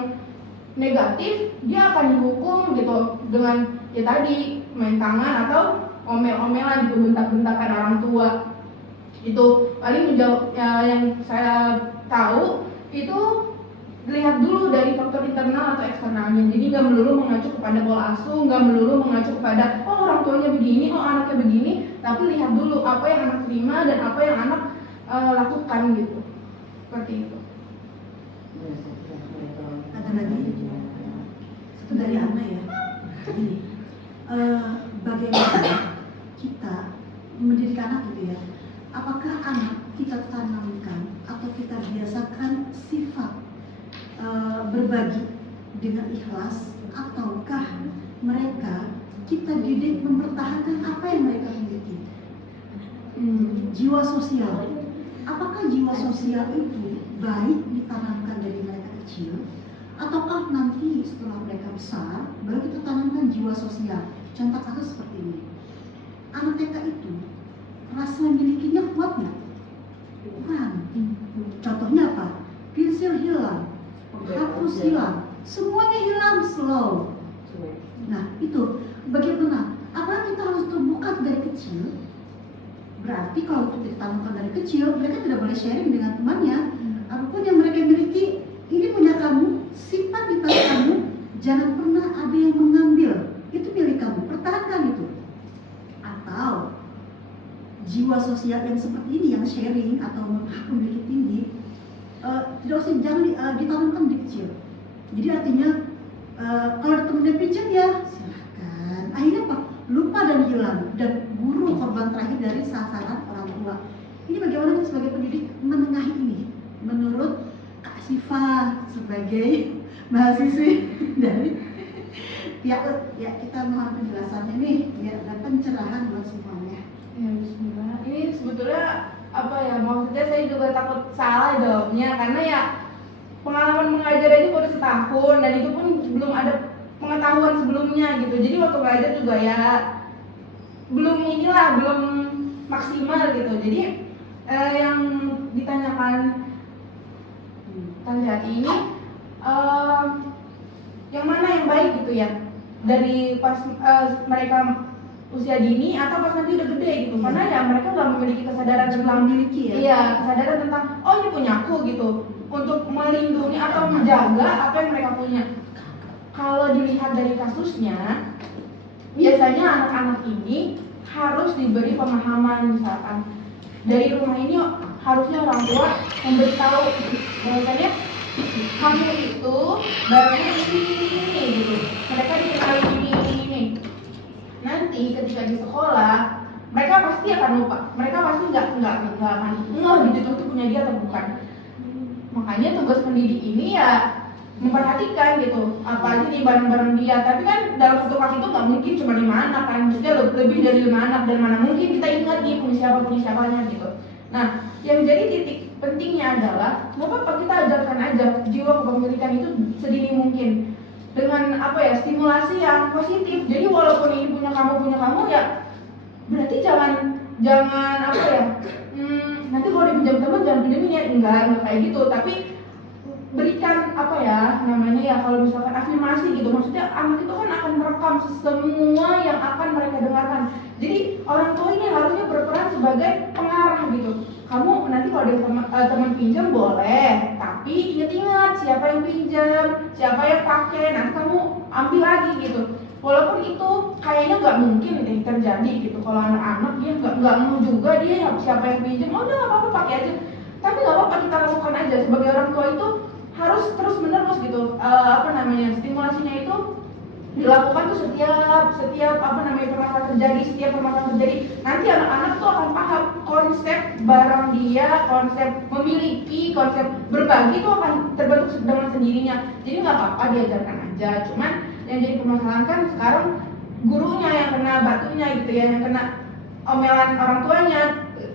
negatif, dia akan dihukum gitu dengan ya tadi main tangan atau omel-omelan gitu, bentak-bentakan orang tua. Itu paling menjawab yang saya tahu itu lihat dulu dari faktor internal atau eksternalnya. Jadi nggak melulu mengacu kepada pola asuh, nggak melulu mengacu kepada oh orang tuanya begini, oh anaknya begini, tapi lihat dulu apa yang anak terima dan apa yang anak lakukan gitu. Seperti itu. Ada lagi satu dari Ana ya. Ini bagaimana kita mendidik anak gitu ya? Apakah anak kita tanamkan atau kita biasakan sifat berbagi dengan ikhlas, ataukah mereka kita didik mempertahankan apa yang mereka miliki? Jiwa sosial. Apakah jiwa sosial itu baik ditanamkan dari mereka kecil, ataukah nanti setelah mereka besar baru kita tanamkan jiwa sosial? Contoh kasus seperti ini, anak TK itu rasa milikinya kuat nggak? Kurang. Contohnya apa? Pensil hilang, hapus hilang, semuanya hilang slow. Nah itu bagaimana? Apakah kita harus terbuka dari kecil? Berarti kalau kita ditanamkan dari kecil, mereka tidak boleh sharing dengan temannya. Apapun yang mereka miliki, ini punya kamu, simpan di tas kamu, jangan pernah ada yang mengambil. Itu milik kamu, pertahankan itu. Atau jiwa sosial yang seperti ini, yang sharing atau hak memiliki tinggi, tidak usah, jangan ditanamkan di kecil. Jadi artinya kalau ada temennya pinjam ya silahkan. Akhirnya apa? Lupa dan hilang, dan guru korban terakhir dari sasaran orang tua. Ini bagaimana kita sebagai pendidik menengahi ini? Menurut Kak Siva sebagai mahasiswi dari ya kita mohon penjelasannya nih biar ada pencerahan buat semuanya. Ya bismillah. Ini sebetulnya apa ya, maksudnya saya juga takut salah jawabnya karena ya pengalaman mengajar aja baru setahun dan itu pun belum ada pengetahuan sebelumnya gitu. Jadi waktu belajar juga ya belum maksimal gitu. Jadi yang ditanyakan Tante Hati ini yang mana yang baik gitu ya, dari pas mereka usia dini atau pas nanti udah gede gitu. Karena ya mereka nggak memiliki kesadaran tentang kesadaran tentang oh ini punya aku gitu, untuk melindungi atau menjaga apa yang mereka punya. Kalau dilihat dari kasusnya, biasanya anak-anak ini harus diberi pemahaman, misalkan dari rumah ini harusnya orang tua memberitahu bahwasanya kamu itu barangnya ini gitu, mereka dikenali ini. Nanti ketika di sekolah mereka pasti akan lupa, mereka pasti nggak akan gitu itu punya dia atau bukan. Makanya tugas pendidik ini ya memperhatikan gitu apa aja nih barang-barang dia. Tapi kan dalam satu kelas itu nggak mungkin cuma 5 anak kan, maksudnya lebih dari 5 anak, dan mana mungkin kita ingat nih punya siapanya gitu. Nah yang jadi titik pentingnya adalah nggak apa-apa kita ajarkan aja jiwa kepemilikan itu sedini mungkin dengan stimulasi yang positif. Jadi walaupun ini punya kamu ya berarti jangan nanti kalau dipinjam teman jangan pinjamin ya, enggak kayak gitu. Tapi berikan kalau misalkan afirmasi gitu, maksudnya anak itu kan akan merekam semua yang akan mereka dengarkan. Jadi orang tua ini harusnya berperan sebagai pengarah gitu. Kamu nanti kalau ada teman pinjam boleh, tapi ingat-ingat siapa yang pinjam, siapa yang pakai, nanti kamu ambil lagi gitu. Walaupun itu kayaknya nggak mungkin deh terjadi gitu. Kalau anak-anak dia nggak mau juga dia siapa yang pinjam, oh udah nggak apa-apa pakai aja. tapi nggak apa-apa kita lakukan aja. Sebagai orang tua itu harus terus menerus gitu, stimulasinya itu dilakukan tuh setiap permasalahan terjadi. Nanti anak-anak tuh akan paham konsep barang dia, konsep memiliki, konsep berbagi itu akan terbentuk dengan sendirinya. Jadi nggak apa-apa diajarkan aja. Cuman yang jadi permasalahan kan sekarang gurunya yang kena batunya gitu ya, yang kena omelan orang tuanya.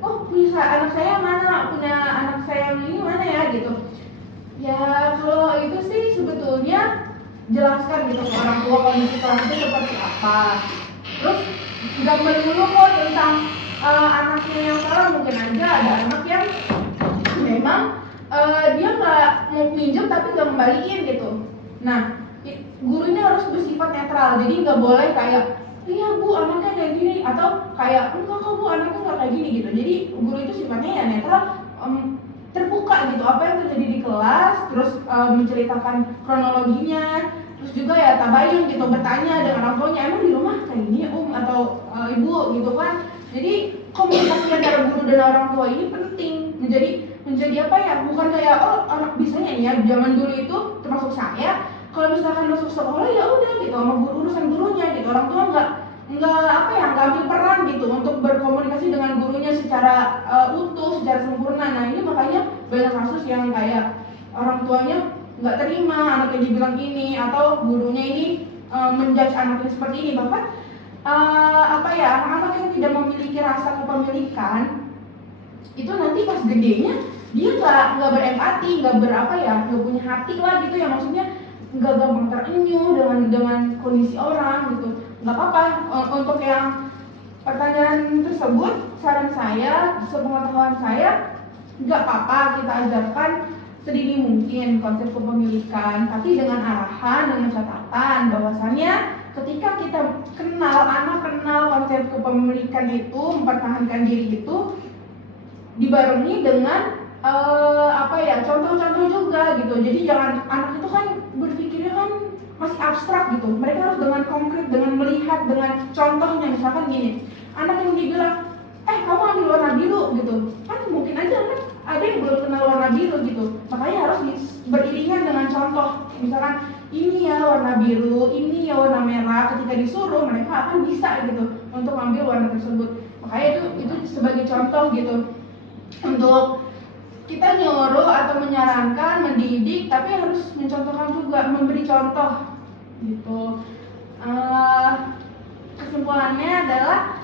Oh, punya anak saya mana, punya anak saya yang ini mana ya gitu. Ya kalau itu sih sebetulnya jelaskan gitu ke orang tua kondisi kelas itu seperti apa. Terus nggak melulu kok tentang anaknya yang salah, mungkin aja ada anak yang memang dia nggak mau pinjam tapi nggak kembaliin gitu. Nah, guru ini harus bersifat netral, jadi nggak boleh kayak iya bu anaknya kayak gini, atau kayak enggak kok bu anaknya nggak kayak gini gitu. Jadi guru itu sifatnya ya netral, terbuka gitu apa yang terjadi di kelas, terus menceritakan kronologinya, terus juga ya tabayun gitu, bertanya dengan orang tuanya, emang di rumah kayak gini atau ibu gitu kan. Jadi komunikasi antara guru dan orang tua ini penting, menjadi apa ya, bukan kayak oh anak bisanya nih ya, zaman dulu itu termasuk saya, kalau misalkan masuk sekolah ya udah gitu sama urusan gurunya gitu, orang tua nggak ambil peran gitu untuk berkomunikasi dengan gurunya secara utuh, secara sempurna. Nah ini makanya banyak kasus yang kayak orang tuanya nggak terima anaknya dibilang ini, atau gurunya ini menjudge anaknya seperti ini. Bahkan anak-anak yang tidak memiliki rasa kepemilikan itu nanti pas gedenya dia nggak berempati, nggak punya hati lah gitu ya, maksudnya nggak gampang terenyuh dengan kondisi orang gitu. Nggak apa-apa, untuk yang pertanyaan tersebut saran saya, sepengetahuan saya, nggak apa-apa kita ajarkan sedini mungkin konsep kepemilikan, tapi dengan arahan, dengan catatan bahwasannya ketika kita anak kenal konsep kepemilikan itu, mempertahankan diri itu dibarengi dengan contoh-contoh juga gitu. Jadi jangan, anak itu kan berpikirnya kan masih abstrak gitu, mereka harus dengan konkret, dengan melihat, dengan contohnya. Misalkan gini, anak yang dibilang kamu ambil warna biru gitu kan, mungkin aja anak ada yang belum kenal warna biru gitu, makanya harus beriringan dengan contoh. Misalkan ini ya warna biru, ini ya warna merah, ketika disuruh mereka akan bisa gitu untuk ambil warna tersebut. Makanya itu sebagai contoh gitu, untuk kita nyuruh atau menyarankan, mendidik, tapi harus mencontohkan juga, memberi contoh gitu. Kesimpulannya adalah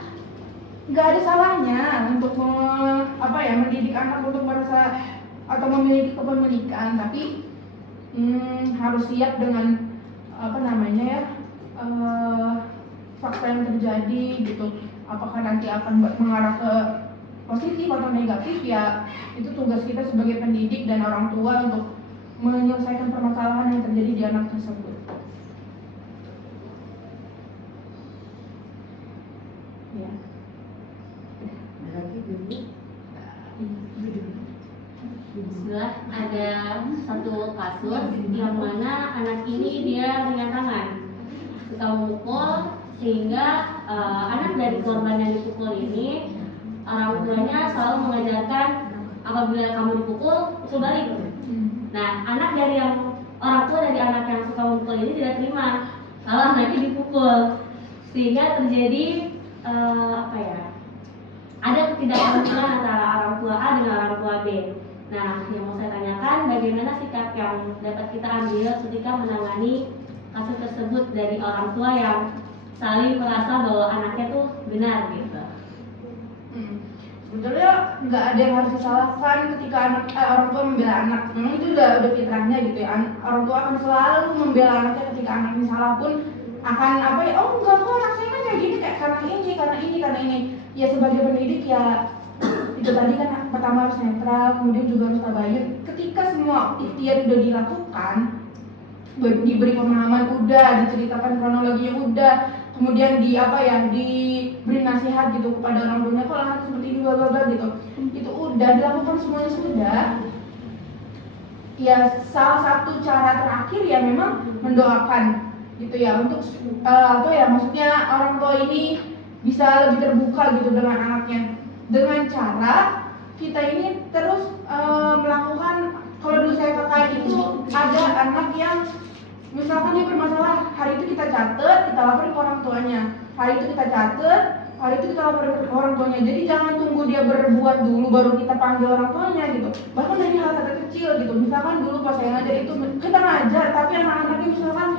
nggak ada salahnya untuk mendidik anak untuk merasa atau memiliki kepemilikan, tapi harus siap dengan fakta yang terjadi gitu. Apakah nanti akan mengarah ke positif atau negatif, ya itu tugas kita sebagai pendidik dan orang tua untuk menyelesaikan permasalahan yang terjadi di anak tersebut. Ya. Lagi dulu. Setelah ada satu kasus yang mana anak ini dia ringan tangan, suka memukul, sehingga anak dari korban yang dipukul ini, orang tuanya selalu mengajarkan apabila kamu dipukul, pukul balik. Nah, orang tua dari anak yang suka memukul ini tidak terima kalau anaknya dipukul, sehingga terjadi ada ketidakpercayaan antara orang tua A dengan orang tua B. Nah, yang mau saya tanyakan, bagaimana sikap yang dapat kita ambil ketika menangani kasus tersebut dari orang tua yang saling merasa bahwa anaknya tuh benar gitu. Sebetulnya nggak ada yang harus disalahkan ketika orang tua membela anak. Memang itu udah fitrahnya gitu ya. Orang tua akan selalu membela anaknya ketika anaknya salah pun akan oh enggak kok anak saya kan kayak gini, kayak karena ini. Ya sebagai pendidik ya itu tadi kan, pertama harus netral, kemudian juga harus tabayun. Ketika semua ikhtiar udah dilakukan, diberi pemahaman udah, diceritakan kronologinya udah, kemudian diberi nasihat gitu kepada orang tuanya, kalau anak seperti ini bla gitu, itu udah dilakukan semuanya sudah. Ya salah satu cara terakhir ya memang mendoakan gitu ya, untuk maksudnya orang tua ini bisa lebih terbuka gitu dengan anaknya, dengan cara kita ini terus melakukan, kalau dulu saya kakak itu ada anak yang misalkan dia bermasalah, hari itu kita catat, kita laporin ke orang tuanya, hari itu kita catat, hari itu kita laporin ke orang tuanya. Jadi jangan tunggu dia berbuat dulu baru kita panggil orang tuanya gitu. Bahkan dari hal-hal kecil gitu, misalkan dulu pas saya ngajar itu kita ngajar, tapi anak-anaknya misalkan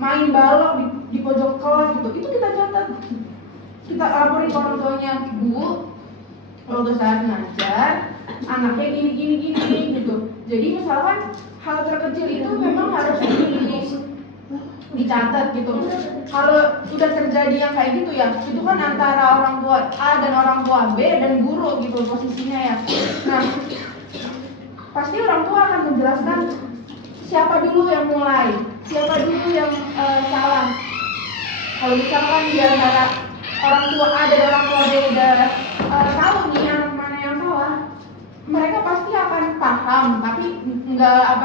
main balok di pojok kelas gitu, itu kita catat, kita laporin ke orang tuanya, Bu, waktu saat ngajar anaknya gini gitu. Jadi misalkan hal terkecil itu memang harus dicatat gitu. Kalau sudah terjadi yang kayak gitu ya, itu kan antara orang tua A dan orang tua B dan guru gitu posisinya ya. Nah, pasti orang tua akan menjelaskan siapa dulu yang mulai, siapa dulu yang salah. Kalau misalkan di antara orang tua A dan orang tua B udah tahu nih yang mana yang salah, mereka pasti akan paham, tapi nggak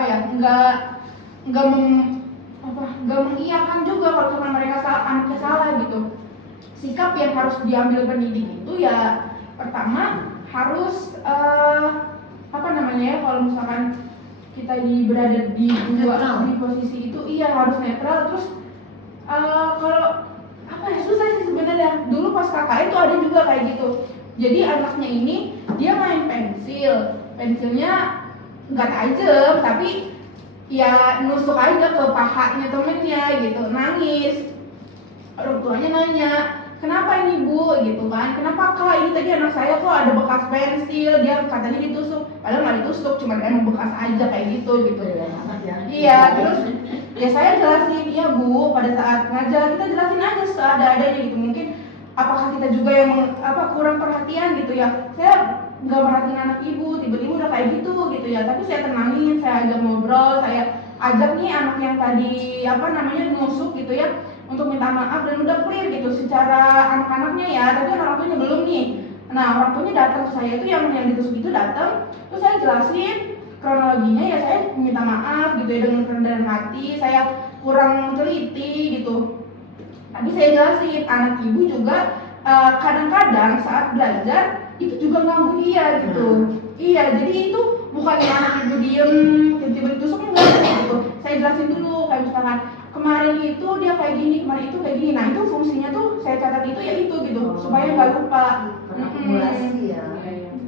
mengiyakan juga kalau misalkan mereka anaknya salah gitu. Sikap yang harus diambil pendidik itu ya pertama harus kalau misalkan kita berada di di posisi itu harus netral. Terus kalau susah sih sebenarnya. Dulu pas KKN tuh ada juga kayak gitu. Jadi anaknya ini dia main pensilnya nggak tajam, tapi ya nusuk aja ke pahanya temennya gitu, nangis. Orang tuanya nanya, kenapa ini Bu gitu kan, kenapa Kak, ini tadi anak saya kok ada bekas pensil, dia katanya ditusuk, padahal nggak ditusuk, cuma emang bekas aja kayak gitu. Iya, terus ya saya jelasin, iya Bu, pada saat ngajar kita jelasin aja seada-adanya gitu. Mungkin apakah kita juga yang kurang perhatian gitu ya, saya nggak perhatiin anak ibu, tiba-tiba udah kayak gitu ya. Tapi saya tenangin, saya ajak ngobrol, saya ajak nih anak yang tadi nusuk gitu ya untuk minta maaf, dan udah clear gitu secara anak-anaknya ya, tapi orang tuanya belum nih. Nah, orang tuanya datang ke saya itu yang ditusuk itu datang, terus saya jelasin kronologinya ya, saya minta maaf gitu ya dengan kerendahan hati, saya kurang teliti gitu. Tapi saya jelasin, anak ibu juga kadang-kadang saat belajar itu juga ganggu dia gitu. Iya, jadi itu bukan anak ibu diem tiba-tiba ditusuk, enggak gitu. Saya jelasin dulu, kayak misalkan kemarin itu dia kayak gini, kemarin itu kayak gini. Nah, itu fungsinya tuh saya catat itu ya itu gitu, supaya nggak lupa.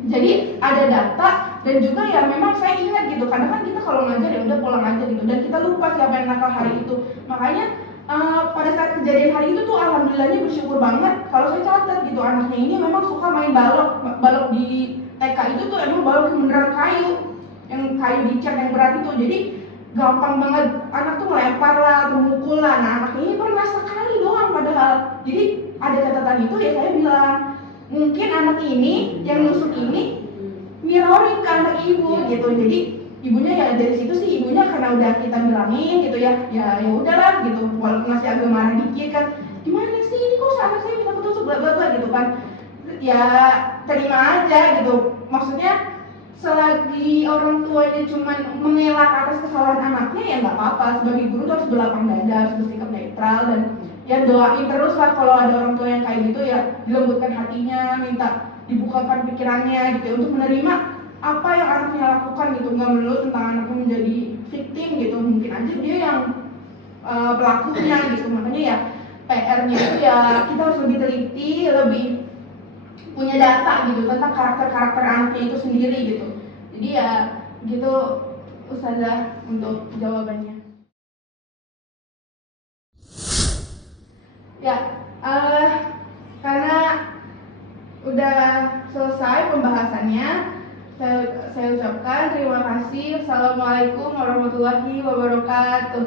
Jadi ada data, dan juga ya memang saya ingat gitu, karena kan kita kalau ngajar ya udah pulang aja gitu, dan kita lupa siapa yang nakal hari itu. Makanya pada saat kejadian hari itu tuh alhamdulillahnya bersyukur banget kalau saya catat gitu, anaknya ini memang suka main balok di TK itu tuh emang balok yang beneran kayu, yang kayu dicat yang berat itu. Jadi gampang banget anak tuh ngelempar lah, memukul lah. Nah, anaknya ini pernah sekali doang padahal. Jadi ada catatan itu ya, saya bilang mungkin anak ini yang nusuk ini mirroring ke anak ibu gitu. Jadi ibunya ya dari situ sih, ibunya karena udah kita bilangin gitu ya udahlah gitu, walaupun masih agak marah dikit kan, gimana sih ini kok anak saya bisa ketusuk bla bla bla gitu kan, ya terima aja gitu. Maksudnya selagi orang tuanya cuma mengelak atas kesalahan anaknya ya nggak apa-apa. Sebagai guru tuh harus berlapang dada, harus bersikap netral, dan ya doain terus lah kalau ada orang tua yang kayak gitu ya, dilembutkan hatinya, minta dibukakan pikirannya gitu ya, untuk menerima apa yang anaknya lakukan gitu, nggak melulu tentang anaknya menjadi victim gitu. Mungkin aja dia yang pelakunya gitu. Makanya ya PR-nya itu ya kita harus lebih teliti, lebih punya data gitu tentang karakter anaknya itu sendiri gitu. Jadi ya gitu Ustazah untuk jawabannya. Ya, karena udah selesai pembahasannya, saya ucapkan terima kasih. Assalamualaikum warahmatullahi wabarakatuh.